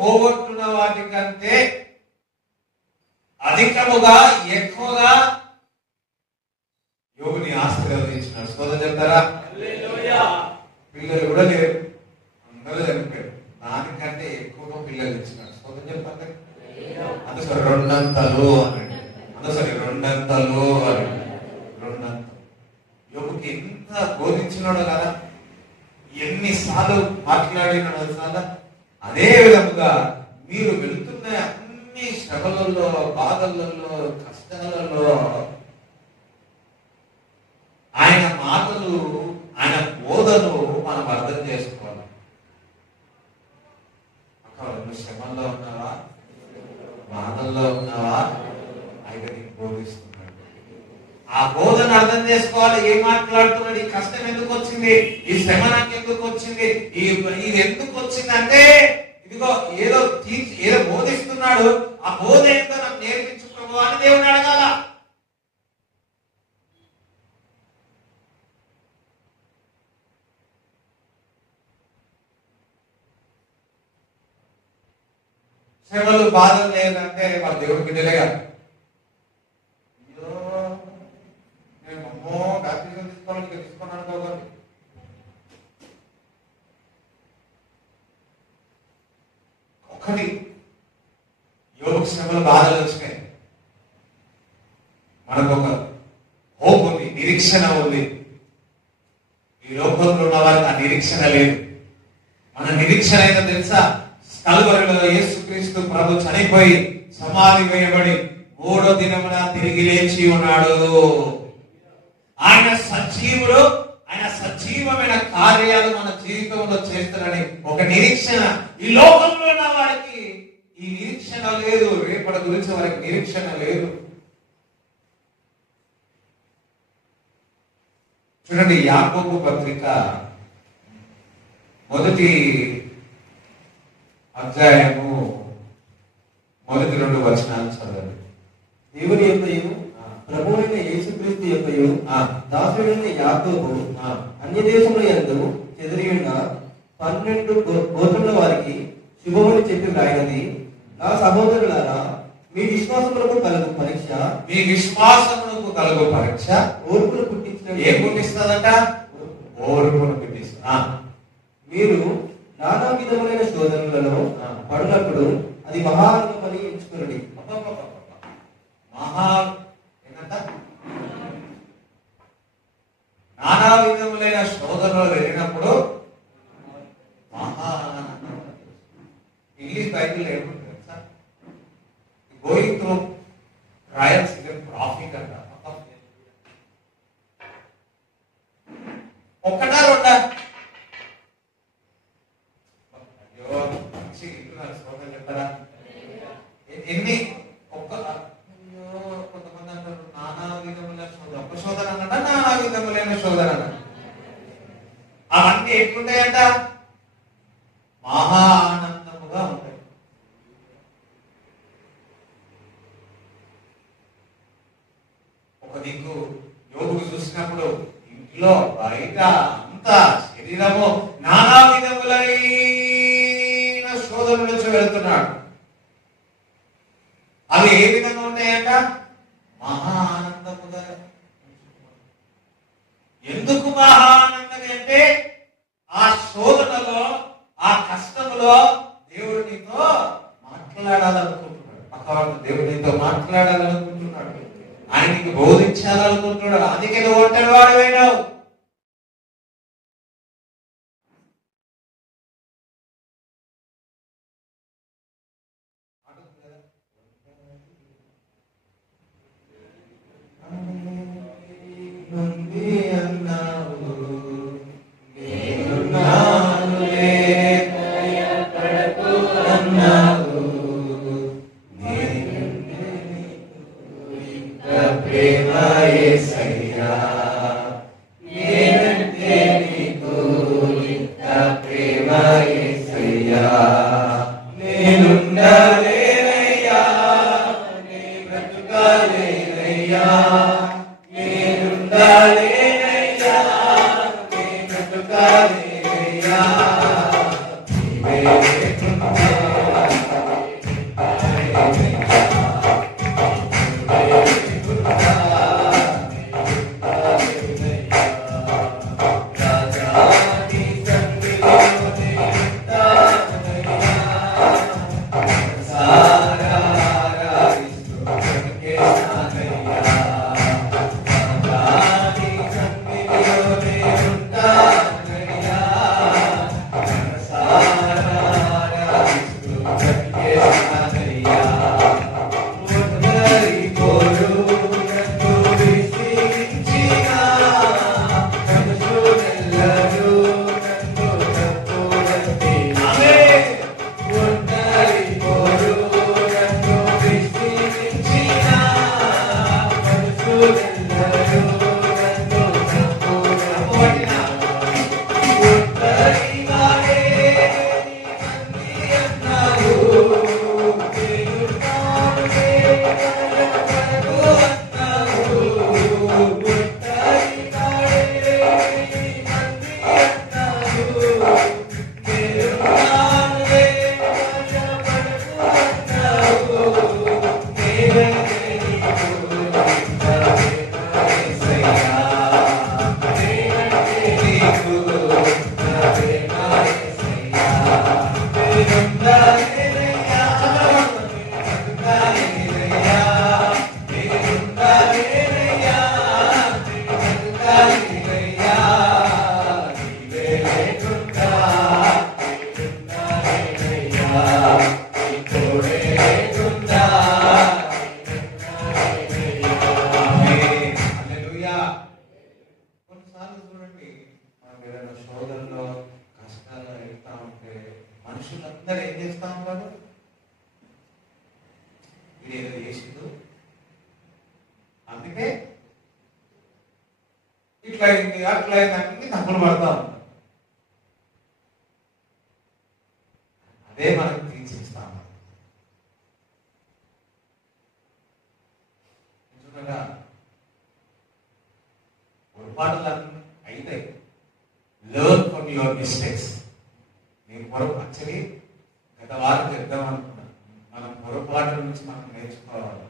పోగొట్టున్న వాటి కంటే అధికముగా ఎక్కువగా యోగుని ఆశీర్వదించినాడు. స్తోత్రం చెప్తారా? పిల్లలు కూడా లేరు, అందరూ చనిపోయారు. దానికంటే ఎక్కువగా పిల్లలు ఇచ్చినాడు. స్తోత్రం చెప్తారు. అందుసరి రెండంతలు అన్నాడు. అందుసరి రెండంతలు అన్నాడు. రెండంతలు యోగుకి ఎంత బోధించినాడో కదా, ఎన్నిసార్లు మాట్లాడినాడో కదా. అదే విధముగా మీరు వెళుతున్న అన్ని శ్రమలలో, బాధలలో, కష్టాలలో ఆయన మాటలు, ఆయన బోధను మనం అర్థం చేసుకోవాలి. అక్కడ నువ్వు శ్రమల్లో ఉన్నావా, బాధల్లో ఉన్నావా, ఆయన నీకు బోధిస్తున్నాడు. ఆ బోధన అర్థం చేసుకోవాలి. ఏం మాట్లాడుతున్నాడు, ఈ కష్టం ఎందుకు వచ్చింది, ఈ శ్రమ నాకు ఎందుకు వచ్చింది, ఇది ఎందుకు వచ్చింది అంటే ఇదిగో ఏదో బోధిస్తున్నాడు. ఆ బోధ ఏంటో నాకు నేర్పించు ప్రభువా అని దేవుని అడగాల. శ్రమలు బాధలు లేదంటే వాళ్ళ దేవుడికి బిడ్డలేగా. అయ్యో నేను అమ్మో బ్యాప్టిజం తీసుకున్నాను కాబట్టి ఒకటి యోగ శ్రమలు బాధలు వచ్చినాయి. మనకు ఒక హోప్ ఉంది, నిరీక్షణ ఉంది. ఈ లోకంలో ఉన్న వారికి ఆ నిరీక్షణ లేదు. మన నిరీక్షణ ఏంటో తెలుసా? కల్వరిలో యేసుక్రీస్తు ప్రభు చనిపోయి సమాధి వేయబడి 3వ దినమున తిరిగి లేచి ఉన్నాడు. ఆయన సజీవుడు. ఆయన సజీవమైన కార్యాలు మన జీవితంలో చేస్తారని ఒక నిరీక్షణ. ఈ లోకంలో ఉన్న వారికి ఈ నిరీక్షణ లేదు. రేపటి గురించి వారికి నిరీక్షణ లేదు. చూడండి, యాకోబు పత్రిక 1వ అధ్యాయము 1, 2 వచనాలు చదవండి. దేవుని యొక్కయు ప్రభువైన యేసుక్రీస్తు యొక్కయు దాసుడైన యాకోబు అన్య దేశముల యందు చెదిరి ఉన్న 12 గోత్రముల వారికి శుభములు చెప్పి వ్రాయినది. నా సహోదరులారా, మీ విశ్వాసములకు కలుగు పరీక్ష ఓర్పును పుట్టించిన. ఏం పుట్టిస్తుందట? ఓర్పును పుట్టిస్తా. మీరు నానా విధములైన శోధనలలో పడినప్పుడు అది మహానందమని ఎంచుకున్నది. నానా విధములైన శోధనలు వెళ్ళినప్పుడు మహానందం. ఇంగ్లీష్ బైబిల్ ఏముంటుంది తెలుసా? Going through trials is profit అంట. ఒక్కటా రెండా? ఎన్ని కొంతమంది అంటారు నానా విధములైన శోధన. ఒక్క శోధన అన్నట, నానా విధములైన శోధన అన్నట. అవన్నీ ఎట్లుంటాయంట? మహా ఆనందముగా ఉంటాయి. ఒక దిక్కు యోగుడు చూసినప్పుడు ఇంట్లో బయట అంతా శరీరము నానా విధములైన శోధన నుంచి వెళ్తున్నాడు. అవి ఏ విధంగా ఉంటాయంట? మహా ఆనందముగా. ఎందుకు మహా ఆనందం అంటే ఆ శోధనలో, ఆ కష్టములో దేవుడు నీతో మాట్లాడాలనుకుంటున్నాడు. పక్కవాడు దేవుడు నీతో మాట్లాడాలనుకుంటున్నాడు. ఆయన నీకు బోధించాలనుకుంటున్నాడు. అందుకే నువ్వు ఒంటరి వాడు అయినావు. ఇట్లయింది అట్లయింది అన్ని తప్పులు పడతా ఉంటాం. అదే మనకు తీర్చిస్తాం. పొరపాటులన్నీ అవుతాయి. Learn from your mistakes. నేను యాక్చువల్లీ గత వారం చెప్దాం అనుకున్నాను, మనం పొరపాటు నుంచి మనం నేర్చుకోవాలి.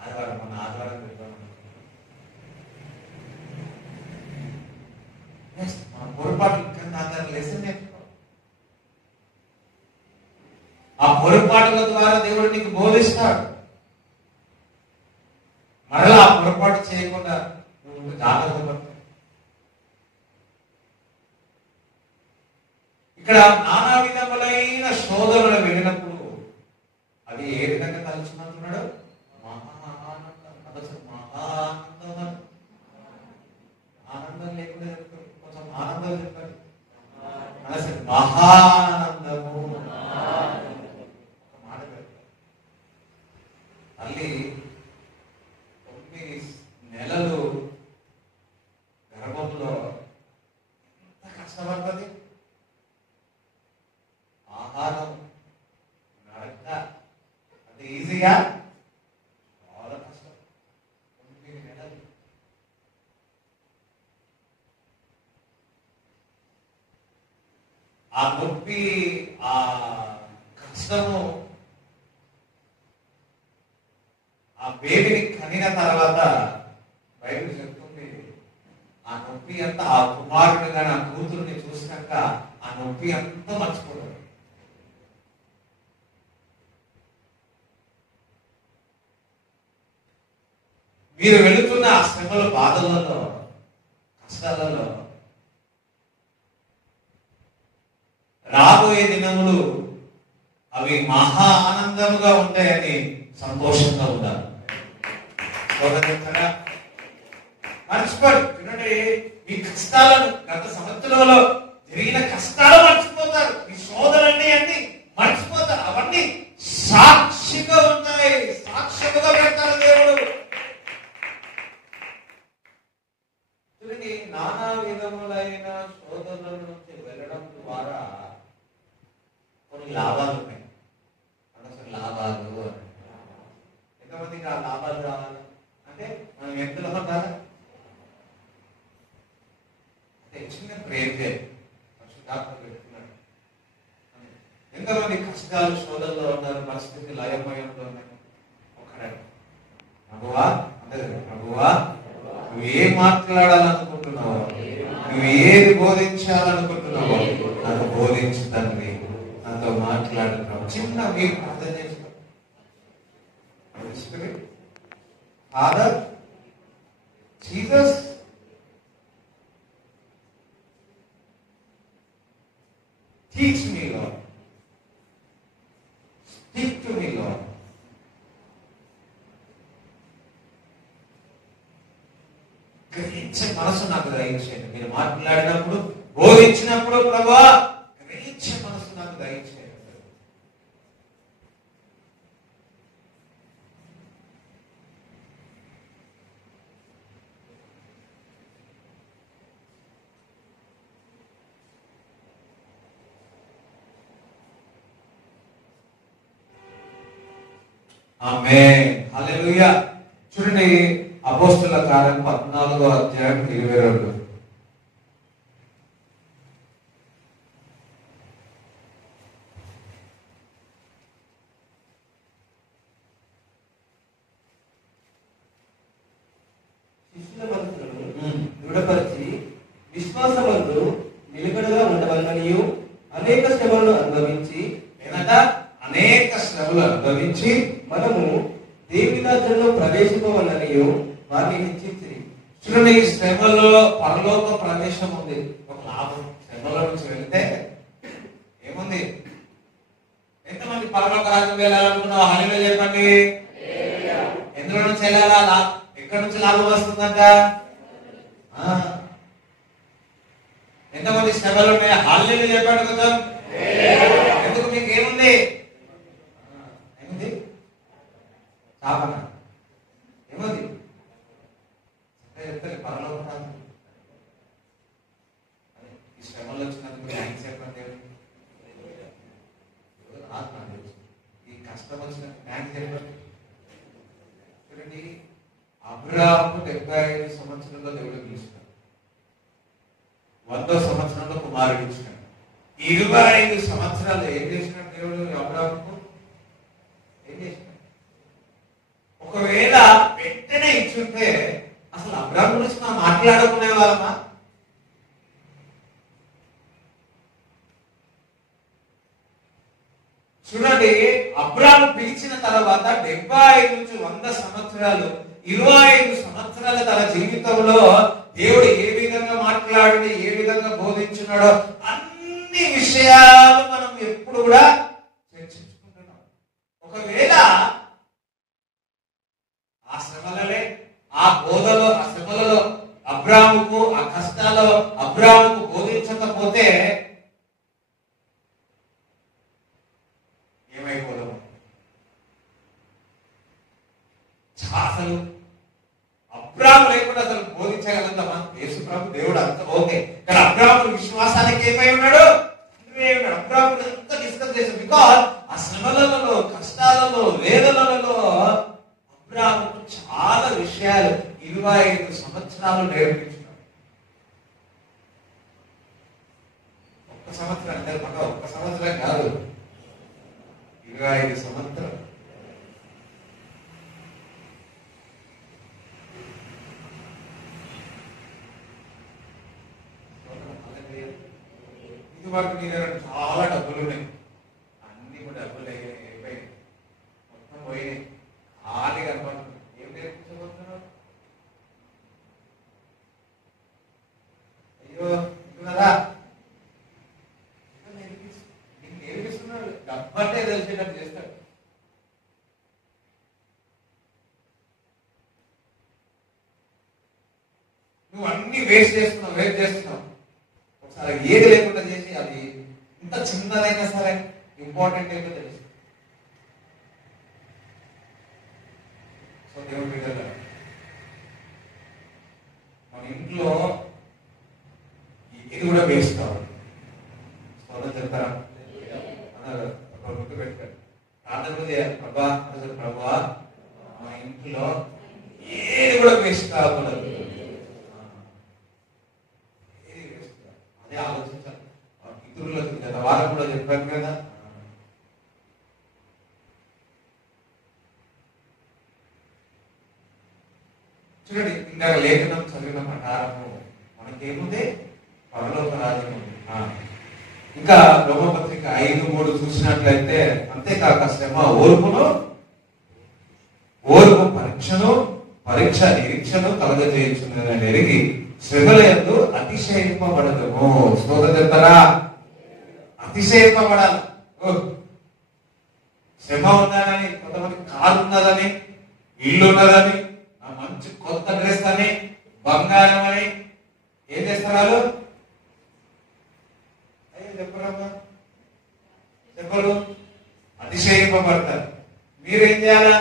ఆదివారం మన ఆదివారం చెప్దాం అనుకున్నాను. మన పొరపాటు ఇంకా దాని లెసన్ నేర్చుకోవాలి. ఆ పొరపాటుల ద్వారా దేవుడు నీకు బోధిస్తాడు. మరలా ఆ పొరపాటు చేయకుండా నువ్వు జాగ్రత్త పడతావు. ఇక్కడ నానా విధములైన శోధనలు వెళ్ళినప్పుడు అది ఏ విధంగా తలుచుకుంటున్నాడు? మహా ఆనందం. అసలు మహా ఆనందం. ఆనందం లేకుండా కొంచెం ఆనందం చెప్పండి. అసలు మహానందము. ఒక మాట పెడతారు. తల్లి 9 నెలలు గర్భంలో ఎంత కష్టపడుతుంది. ఆహారం నడక అది ఈజీగా, చాలా కష్టం. 9 నెలలు. ఆ నొప్పి, ఆ కష్టము, ఆ బేబీని కనిన తర్వాత బైబిల్ చెప్తుంది, ఆ నొప్పి అంతా ఆ కుమారుడు కానీ ఆ కూతురుని చూసినాక ఆ నొప్పి అంతా మర్చిపోతాడు. మీరు వెళుతున్న ఆ శ్రమల బాధలలో, కష్టాలలో రాబోయే దినములు అవి మహా ఆనందముగా ఉంటాయని సంతోషంగా ఉండాలి. మర్చిపోయి చూడండి, ఈ కష్టాలను గత సంవత్సరంలో జరిగిన కష్టాలు మర్చిపోతారు. ఈ శోధనన్నీ అన్ని మర్చిపోతారు. అవన్నీ సాక్షిగా ఉంటాయి, సాక్ష్యముగా పెడతారు దేవుడు. చూడండి, నానా విధములైన శోధనల నుంచి వెళ్ళడం ద్వారా కొన్ని లాభాలు ఉన్నాయి. అసలు లాభాలు ఎంతమందికి ఆ లాభాలు రావాలి అంటే మనం ఎంతలో ఉండాలి అంటే చిన్న ప్రేమ చేయాలి. డాక్టర్ పెట్టుకున్నాడు. ఎంతమంది కష్టాలు శోధనలో ఉన్నారు, పరిస్థితి లయమయంలో ఉన్నాయి. ఒక్కడే ప్రభువా అంటే ప్రభువా నువ్వు ఏం మాట్లాడాలనుకుంటున్నావో, నువ్వు ఏది బోధించాలనుకుంటున్నావో నాకు బోధించు తండ్రి, నాతో మాట్లాడుతున్నావు. చిన్న మీరు ప్రార్థన చేసుకో. Father, Jesus, teach me, Lord. Speak to me, Lord. గ్రహించే మనసు నాకు దయచేయండి. మీరు మాట్లాడినప్పుడు, బోధించినప్పుడు ప్రభువా గ్రహించే మనసు నాకు దయచేయండి. ఆమేన్. హల్లెలూయా. చూడండి, అపోస్తలుల కార్యం 14వ అధ్యాయం 22. శిష్యుల మనసులను దృఢపరిచి విశ్వాసమందు నిలకడగా ఉండవలననియు అనేక శ్రమలను అనుభవించి అనేక శ్రమలు అనుభవించి మనము దేవుని రాజ్యంలో ప్రవేశింపవలననియు వారిని హెచ్చించిరి. చూడండి, ఈ శ్రమలో పరలోక ప్రవేశం ఉంది. ఒక లాభం శ్రమలో నుంచి వెళ్తే ఏముంది? ఎంతమంది పరలోక రాజ్యం వెళ్ళాలనుకున్నావు? హల్లెలూయా చెప్పండి. ఎందులో నుంచి వెళ్ళాలా? ఎక్కడి నుంచి లాభం వస్తుందంట? ఎంతమంది శ్రమలు ఉన్నాయి? హల్లెలూయా చెప్పండి కదా. ఎందుకు? మీకు ఏముంది? ఏముంది? చాపన ఏముంది? చెప్తారు పరలోక రాజ్యం. చూడండి, అబ్రాహాము 75 సంవత్సరంలో దేవుడు పిలుస్తాడు, 100 సంవత్సరంలో కుమారుడు ఇచ్చినాడు. 25 సంవత్సరాలు ఏం చేసినాడు దేవుడు అబ్రాహాముకు? ఏం చేసినాడు? ఒకవేళ వెంటనే ఇచ్చుంటే అసలు అబ్రాహాము గురించి మనం మాట్లాడుకునే వాళ్ళమా? చూడండి, అబ్రాహాము పిలిచిన తర్వాత 75 నుంచి 100 సంవత్సరాలు, 25 సంవత్సరాల తన జీవితంలో దేవుడు ఏ విధంగా మాట్లాడి ఏ విధంగా బోధించున్నాడో అన్ని విషయాలు మనం ఎప్పుడు కూడా చర్చించుకుంటున్నాం. ఒకవేళ ఆ శ్రమలలే, ఆ బోధలో, ఆ శ్రమలలో అబ్రాహాముకు, ఆ కష్టాల్లో అబ్రాహాముకు బోధించకపోతే ఏమైపోదాం? అసలు అబ్రాహాము లేకుండా అసలు బోధించగలుగుతామా? యేసు ప్రభు దేవుడు అంత ఓకే, కానీ అబ్రాహాము విశ్వాసానికి ఏమై ఉన్నాడు? అబ్రాహాము అంత డిస్కస్ చేశాడు. బికాజ్ ఆ శ్రమలలో, కష్టాలలో, వేదనలలో అబ్రాహాముకు చాలా విషయాలు 25 సంవత్సరాలు నేర్పించినాడు. ఒక్క సంవత్సరం అంటే ఒక్క సంవత్సరం కాదు, 25 సంవత్సరాలు. ఇది వరకు నీ దగ్గర చాలా డబ్బులు ఉన్నాయి, అన్ని కూడా డబ్బులు అయిపోయాయి, మొత్తం పోయినాయి, ఖాళీగా అనుకుంటున్నావు. ఏం నేర్పించబోతున్నావు? అయ్యో ఇంటున్నారా? నేర్పిస్తున్నాడు, డబ్బంటే తెలిసేటట్టు చేస్తాడు. నువ్వు అన్ని వేస్ట్ చేస్తున్నావు. ఒకసారి ఏది లేకుండా చేసి అది ఇంత చిన్నదైనా సరే ఇంపార్టెంట్ ఏంటో తెలుసు. సో దేవుడు బిడ్డలారా, మన ఇంట్లో ఇది కూడా వేస్ట్ కావాలి. స్తోత్రం చెప్తారా? గుర్తు పెట్టాడు, ప్రార్థన చేయాలి. ప్రభా మా ఇంట్లో ఏది కూడా వేస్ట్ కాకూడదు, అదే ఆలోచించాలి. ఇతరులకు గత వారం కూడా చెప్పాను కదా, చూడండి, ఇందాక లేఖనం చదివిన ప్రకారము మనకేముంది? పరలోక రాజ్యం ఉంది. ఇంకా రోమపత్రిక 5:3 చూసినట్లయితే, అంతేకాక శ్రమ ఓర్పు పరీక్షను, పరీక్ష నిరీక్షను కలగజేయుచున్నదని ఎరిగి శ్రమలందు అతిశయింపబడదుము. స్తోత్రం చెప్తారా? అతిశయింపబడాలి. శ్రమ ఉన్నదని, కొంతమంది కారు ఉన్నదని, ఇల్లు ఉన్నదని, మంచి కొత్త డ్రెస్ అని, బంగారం అని ఏం చేస్తారు? చెప్పరు, అతిశయింపబడతారు. మీరేం చేయాలా?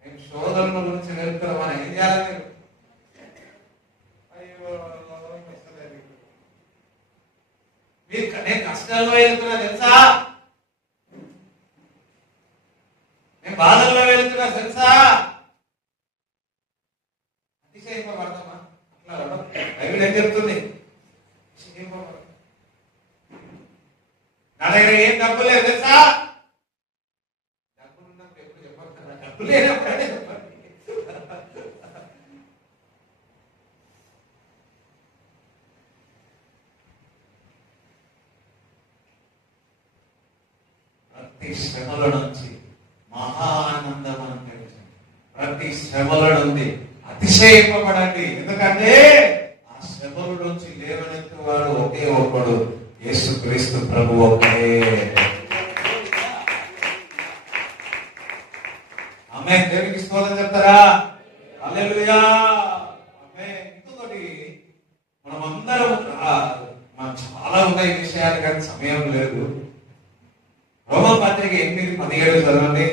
మేము శోధనల గురించి వెళ్తున్నామని ఏం చేయాలా? మీరు నేను కష్టాల్లో వెళ్తున్నా తెలుసా, నేను బాధల్లో వెళ్తున్నా తెలుసా, అతిశయింపబడతామా? అట్లా బైబిల్ ఏం చెప్తుంది? నా దగ్గర ఏం డబ్బు లేదు తెలుసా, డబ్బులు ఉన్నప్పుడు ఎప్పుడు చెప్పాలి కదా, డబ్బు లేనప్పుడే చెప్పండి. ప్రతి శ్రమల నుంచి మహానందం అని తెలుసు. ప్రతి శ్రమల నుండి అతిశయింపబడండి, ఎందుకంటే ఆ శ్రమల నుంచి లేవనెత్తువాడు ఒకే ఒక్కడు, యేసుక్రీస్తు ప్రభు ఒక్కడే. ఆమేన్. దేవునికి స్తోత్రం చెప్తారా? హల్లెలూయా. ఆమేన్. ఇంకొకటి, మనమందరం చాలా ఉన్నాయి విషయాలు, కానీ సమయం లేదు. రోమపత్రిక 8:17 చదవండి.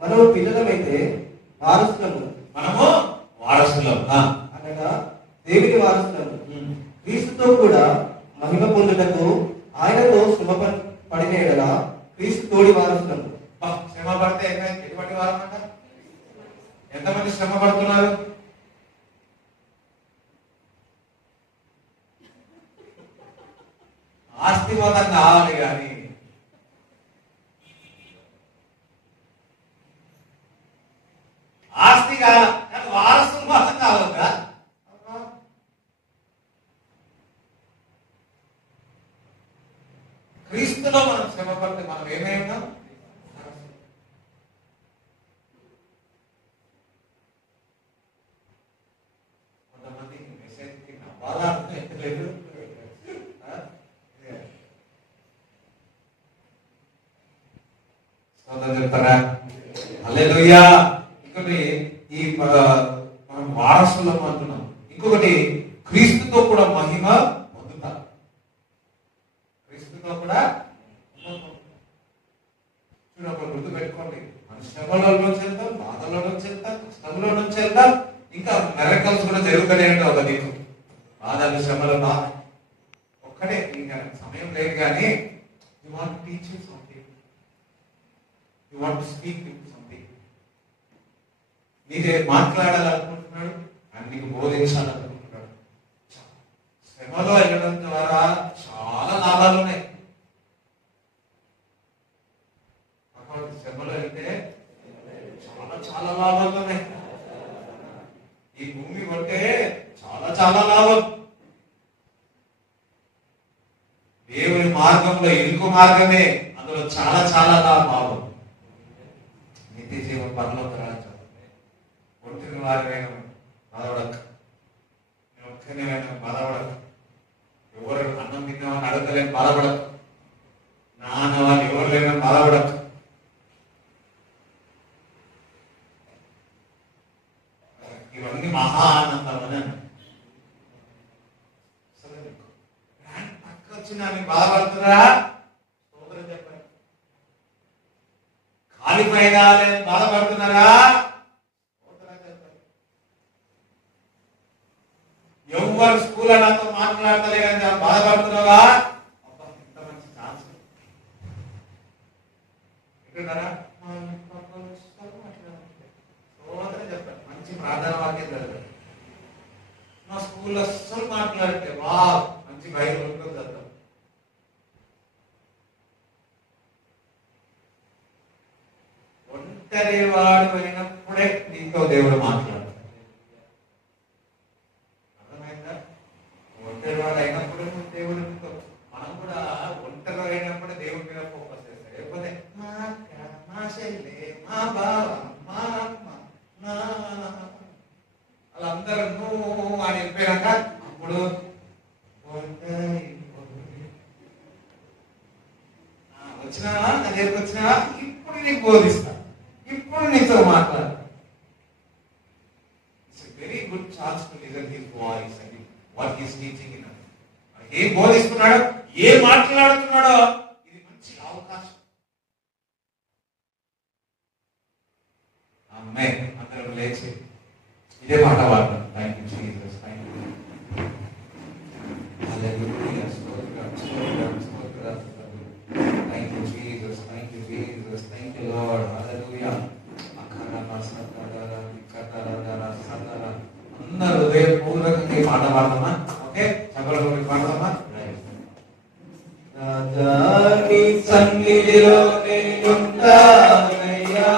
మనము పిల్లలమైతే వారసులము, మనము వారసులం అనగా దేవుని వారసులము, క్రీస్తుతో కూడా మహిమ పొందుటకు ఆయనతో శ్రమ పడిన యెడల క్రీస్తు తోడి వారసులం. శ్రమ పడితే ఎటువంటి వారమాట? ఎంతమంది శ్రమ పడుతున్నారు? ఆస్తి మొత్తం కావాలి కానీ ఆస్తి కావాలి కానీ వారసులు మాత్రం కావద్దా? క్రీస్తులో మనం శ్రమ పడితే మనం ఏమై ఉన్నాం? కొంతమంది మెసేజ్కి నవ్వాలా లేదు. చెప్తారా? హల్లెలూయా. ఇంకొకటి ఈ మనం వారసులం అంటున్నాం. ఇంకొకటి క్రీస్తుతో కూడా మహిమ పొందుతాం. క్రీస్తుతో కూడా చూడప్పుడు గుర్తు పెట్టుకోండి, మన శ్రమలో నుంచి వెళ్తాం, బాధలో నుంచి వెళ్తాం, కష్టంలో నుంచి వెళ్తాం, ఇంకా మిరకల్స్ కూడా జరుగుతూనే ఉంటాయి. ఒక దిక్కు బాధలు శ్రమలు ఒక్కడే ఇంకా సమయం లేదు కానీ you want to teach you something, you want to speak something. నీకే మాట్లాడాలనుకుంటున్నాడు అని నీకు బోధించాలనుకుంటున్నాడు. శ్రమలో వెళ్ళడం ద్వారా చాలా లాభాలు ఉన్నాయి. శ్రమలో వెళ్తే చాలా చాలా లాభాలు ఉన్నాయి. ఈ భూమి కొంటే చాలా చాలా లాభం. దేవుని మార్గంలో ఇరుకు మార్గమే, అందులో చాలా చాలా లాభం. నిత్య జీవం పరలోక రాజ్యం. ఒంటిని వారివైన బాధపడక, ఒక్కనే బాధపడక, ఎవరు అన్నం తిన్నామని అడగలేని బాధపడక, నాన్న వాళ్ళు ఎవరు లేని బాధపడక, ఇవన్నీ మహా ఆనందం అని పక్క వచ్చిన బాధపడుతున్నారా? సోదరు చెప్పండి. కాలిపోయినా బాధపడుతున్నారా? ఎవరు స్కూల్ నాతో మాట్లాడతలేదని బాధపడుతున్నావా? ఇంత మంచి ఛాన్స్ ఎక్కడున్నారా? చెప్పండి, మంచి ప్రార్థన వాక్యం చదవండి. మా స్కూల్లో అస్సలు మాట్లాడితే వా మంచి బైబిల్ ఉంటుంది చదువు. ఒంటరి వాడు అయినప్పుడే నీతో దేవుడు మాట్లాడతాడు. అర్థమైందా? ఒంటరి వాడు అయినప్పుడు దేవుడు మనం కూడా ఒంటరి అయినప్పుడు దేవుడి మీద ఫోకస్ చేస్తాడు. లేకపోతే మా చెల్లె, మా బావ, మా అమ్మ, వాళ్ళందరూ నువ్వు అని చెప్పాక అప్పుడు వచ్చినావా, నా దగ్గరికి వచ్చినావా, ఇప్పుడు నీకు బోధిస్తా, ఇప్పుడు నీతో మాట్లాడు. It's a very good chance to listen his voice and what he is teaching in. ఏం బోధిస్తున్నాడో, ఏం మాట్లాడుతున్నాడో ఇది మంచి అవకాశం. ఆమేన్. అందరం లేచి ఇదే మాట వాడతాం. Thank you Jesus, thank you. Hallelujah. స్తోత్రం, స్తోత్రం, స్తోత్రం. Thank you Jesus, thank you Jesus, thank you Lord. Hallelujah. అందరూ హృదయపూర్వకంగా ఈ పాట పాడదామా? ఓకే, చెప్పలు పాడదామా? రాజాని సన్నిధిలో నేనుంటానయ్యా,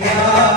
Yeah.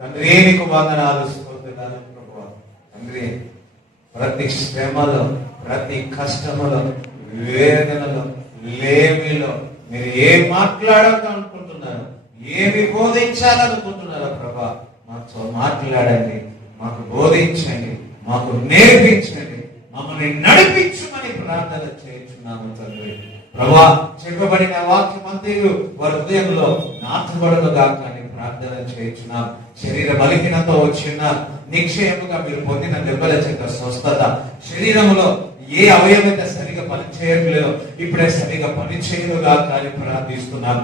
తండ్రికి వందనాలు స్తోత్రాలు ప్రభువా. తండ్రి, ప్రతి శ్రమలో, ప్రతి కష్టములో, వేదనలో, లేమిలో మీరు ఏం మాట్లాడాలనుకుంటున్నారు, ఏమి బోధించాలనుకుంటున్నారో ప్రభా మాతో మాట్లాడండి, మాకు బోధించండి, మాకు నేర్పించండి, మమ్మల్ని నడిపించమని ప్రార్థన చేయించున్నాము తండ్రి. ప్రభా, చెప్పబడిన వాక్యం అంతయు వారి హృదయంలో నాటబడుగాక అని ప్రార్థన చేయించున్నాం. శరీర బలహీనతో వచ్చిన నిక్షేపంగా మీరు పొందిన దెబ్బల చేత స్వస్థత, శరీరంలో ఏ అవయవైతే సరిగా పనిచేయట్లేదో ఇప్పుడే సరిగా పనిచేయలుగా కానీ ప్రార్థిస్తున్నాం.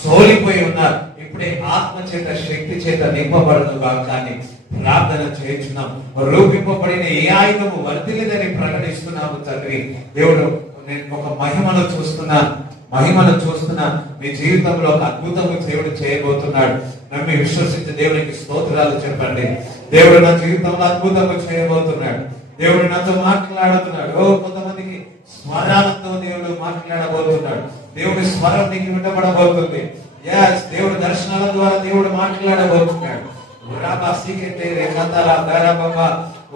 సోలిపోయి ఉన్నారు, ఇప్పుడే ఆత్మ చేత శక్తి చేత నింపబడుగా కానీ ప్రార్థన చేయించున్నాం. రూపింపబడిన ఏ ఆయుధము వర్తిలేదని ప్రకటిస్తున్నాము తండ్రి. దేవుడు, నేను ఒక మహిమను చూస్తున్నా మీ జీవితంలో ఒక అద్భుతము దేవుడు చేయబోతున్నాడు. నమ్మి విశ్వసించి దేవునికి స్తోత్రాలు చెప్పండి. దేవుడు నా జీవితంలో అద్భుతము చేయబోతున్నాడు. దేవుడు నాతో మాట్లాడుతున్నాడు. కొంతమందికి స్వరాలతో దేవుడు మాట్లాడబోతున్నాడు. దేవుడి స్వరం నీకు వినబడబోతుంది. దేవుడు దర్శనాల ద్వారా దేవుడు మాట్లాడబోతున్నాడు.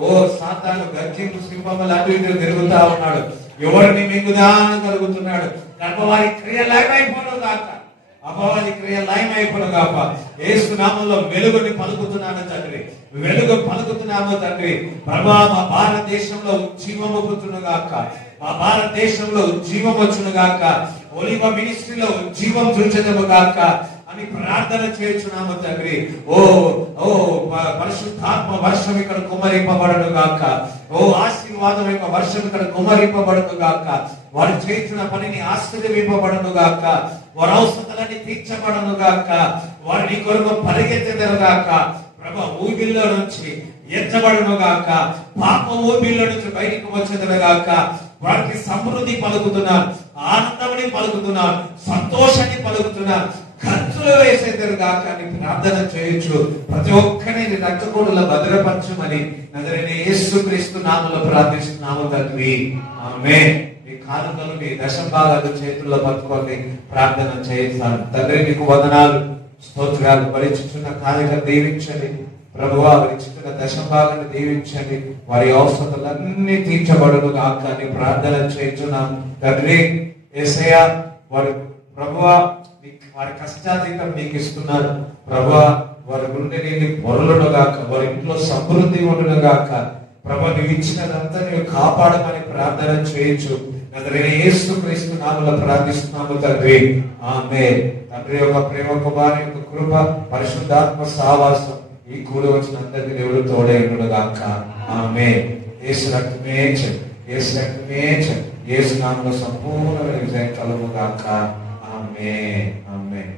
ఓ సాతాను గర్జింపు సింహములు అటు ఇటు తిరుగుతా ఉన్నాడు. ఎవరిని మింగుదాన కలుగుతున్నాడు. గర్భవారి క్రియలు ఏమైపోను కాక, అపవాది క్రియ లయమైపోనుగాక. యేసు నామములో వెలుగుని పలుకుతున్నాను తండ్రి, వెలుగు పలుకుతున్నాము తండ్రి. ప్రభా మా భారతదేశంలో ఉజ్జీవము పుట్టునుగాక, మా భారతదేశంలో ఉజ్జీవం వచ్చునుగాక, ఒలివ మినిస్ట్రీలో ఉజ్జీవం చూచదముగాక అని ప్రార్థన చేస్తున్నాము తండ్రి. ఓ ఓ పరిశుద్ధాత్మ వర్షం ఇక్కడ కుమ్మరింపబడను గాక, ఓ ఆశీర్వాదం యొక్క వర్షం ఇక్కడ కుమ్మరింపబడను గాక, వారు చేస్తున్న పనిని ఆశీర్వదింపబడను గాక, వారి అవసరాలన్నీ తీర్చబడను గాక, వారు నీ కొరకు పరిగెత్తెదరు గాక. ప్రభు ఊబిల్లో నుంచి ఎత్తబడును గాక, పాప ఊబిల్లో నుంచి బయటకు వచ్చేదరు గాక. వారికి సమృద్ధి పలుకుతున్నాను, ఆనందమని పలుకుతున్నాను, సంతోషాన్ని పలుకుతున్నాను, ఖర్చులు వేసేద్దరు గాక అని ప్రార్థన చేయొచ్చు. ప్రతి ఒక్కరిని రక్తకోడులో భద్రపరచమని నజరేయుడైన యేసుక్రీస్తు నామములో ప్రార్థిస్తున్నాము తండ్రి, ఆమేన్. మీ కానుకలు మీ దశభాగాలు చేతుల్లో పట్టుకొని ప్రార్థన చేయిస్తాను. తండ్రి నీకు వందనాలు, స్తోత్రాలు. భరించుచున్న కానుక దీవించండి ప్రభువా, భరించుతున్న దశభాగాన్ని దీవించండి, వారి అవసరాలన్నీ తీర్చబడును గాక అని ప్రార్థన చేయించున్నాం తండ్రి. యేసయ్యా వారి ప్రభువా వారి కష్టాతీతం నీకు ఇస్తున్నారు ప్రభువా. వారి గుండె నీళ్ళు పొరలును గాక, వారి ఇంట్లో సమృద్ధి ఉండును గాక. ప్రభు నువ్వు ఇచ్చినదంతా నువ్వు కాపాడమని ప్రార్థన చేయొచ్చు. నజరేయుడైన యేసుక్రీస్తు నామములో ప్రార్థిస్తున్నాము తండ్రి, ఆమేన్. తండ్రి యొక్క ప్రేమ, కుమారుని యొక్క కృప, పరిశుద్ధాత్మ సహవాసం ఈ కూడి వచ్చిన అందరికీ దేవుడు తోడై ఉండును గాక, ఆమేన్. యేసు రక్తమే జయం, యేసు రక్తమే జయం, యేసు నామములో సంపూర్ణ విజయం కలుగును గాక, ఆమేన్, ఆమేన్.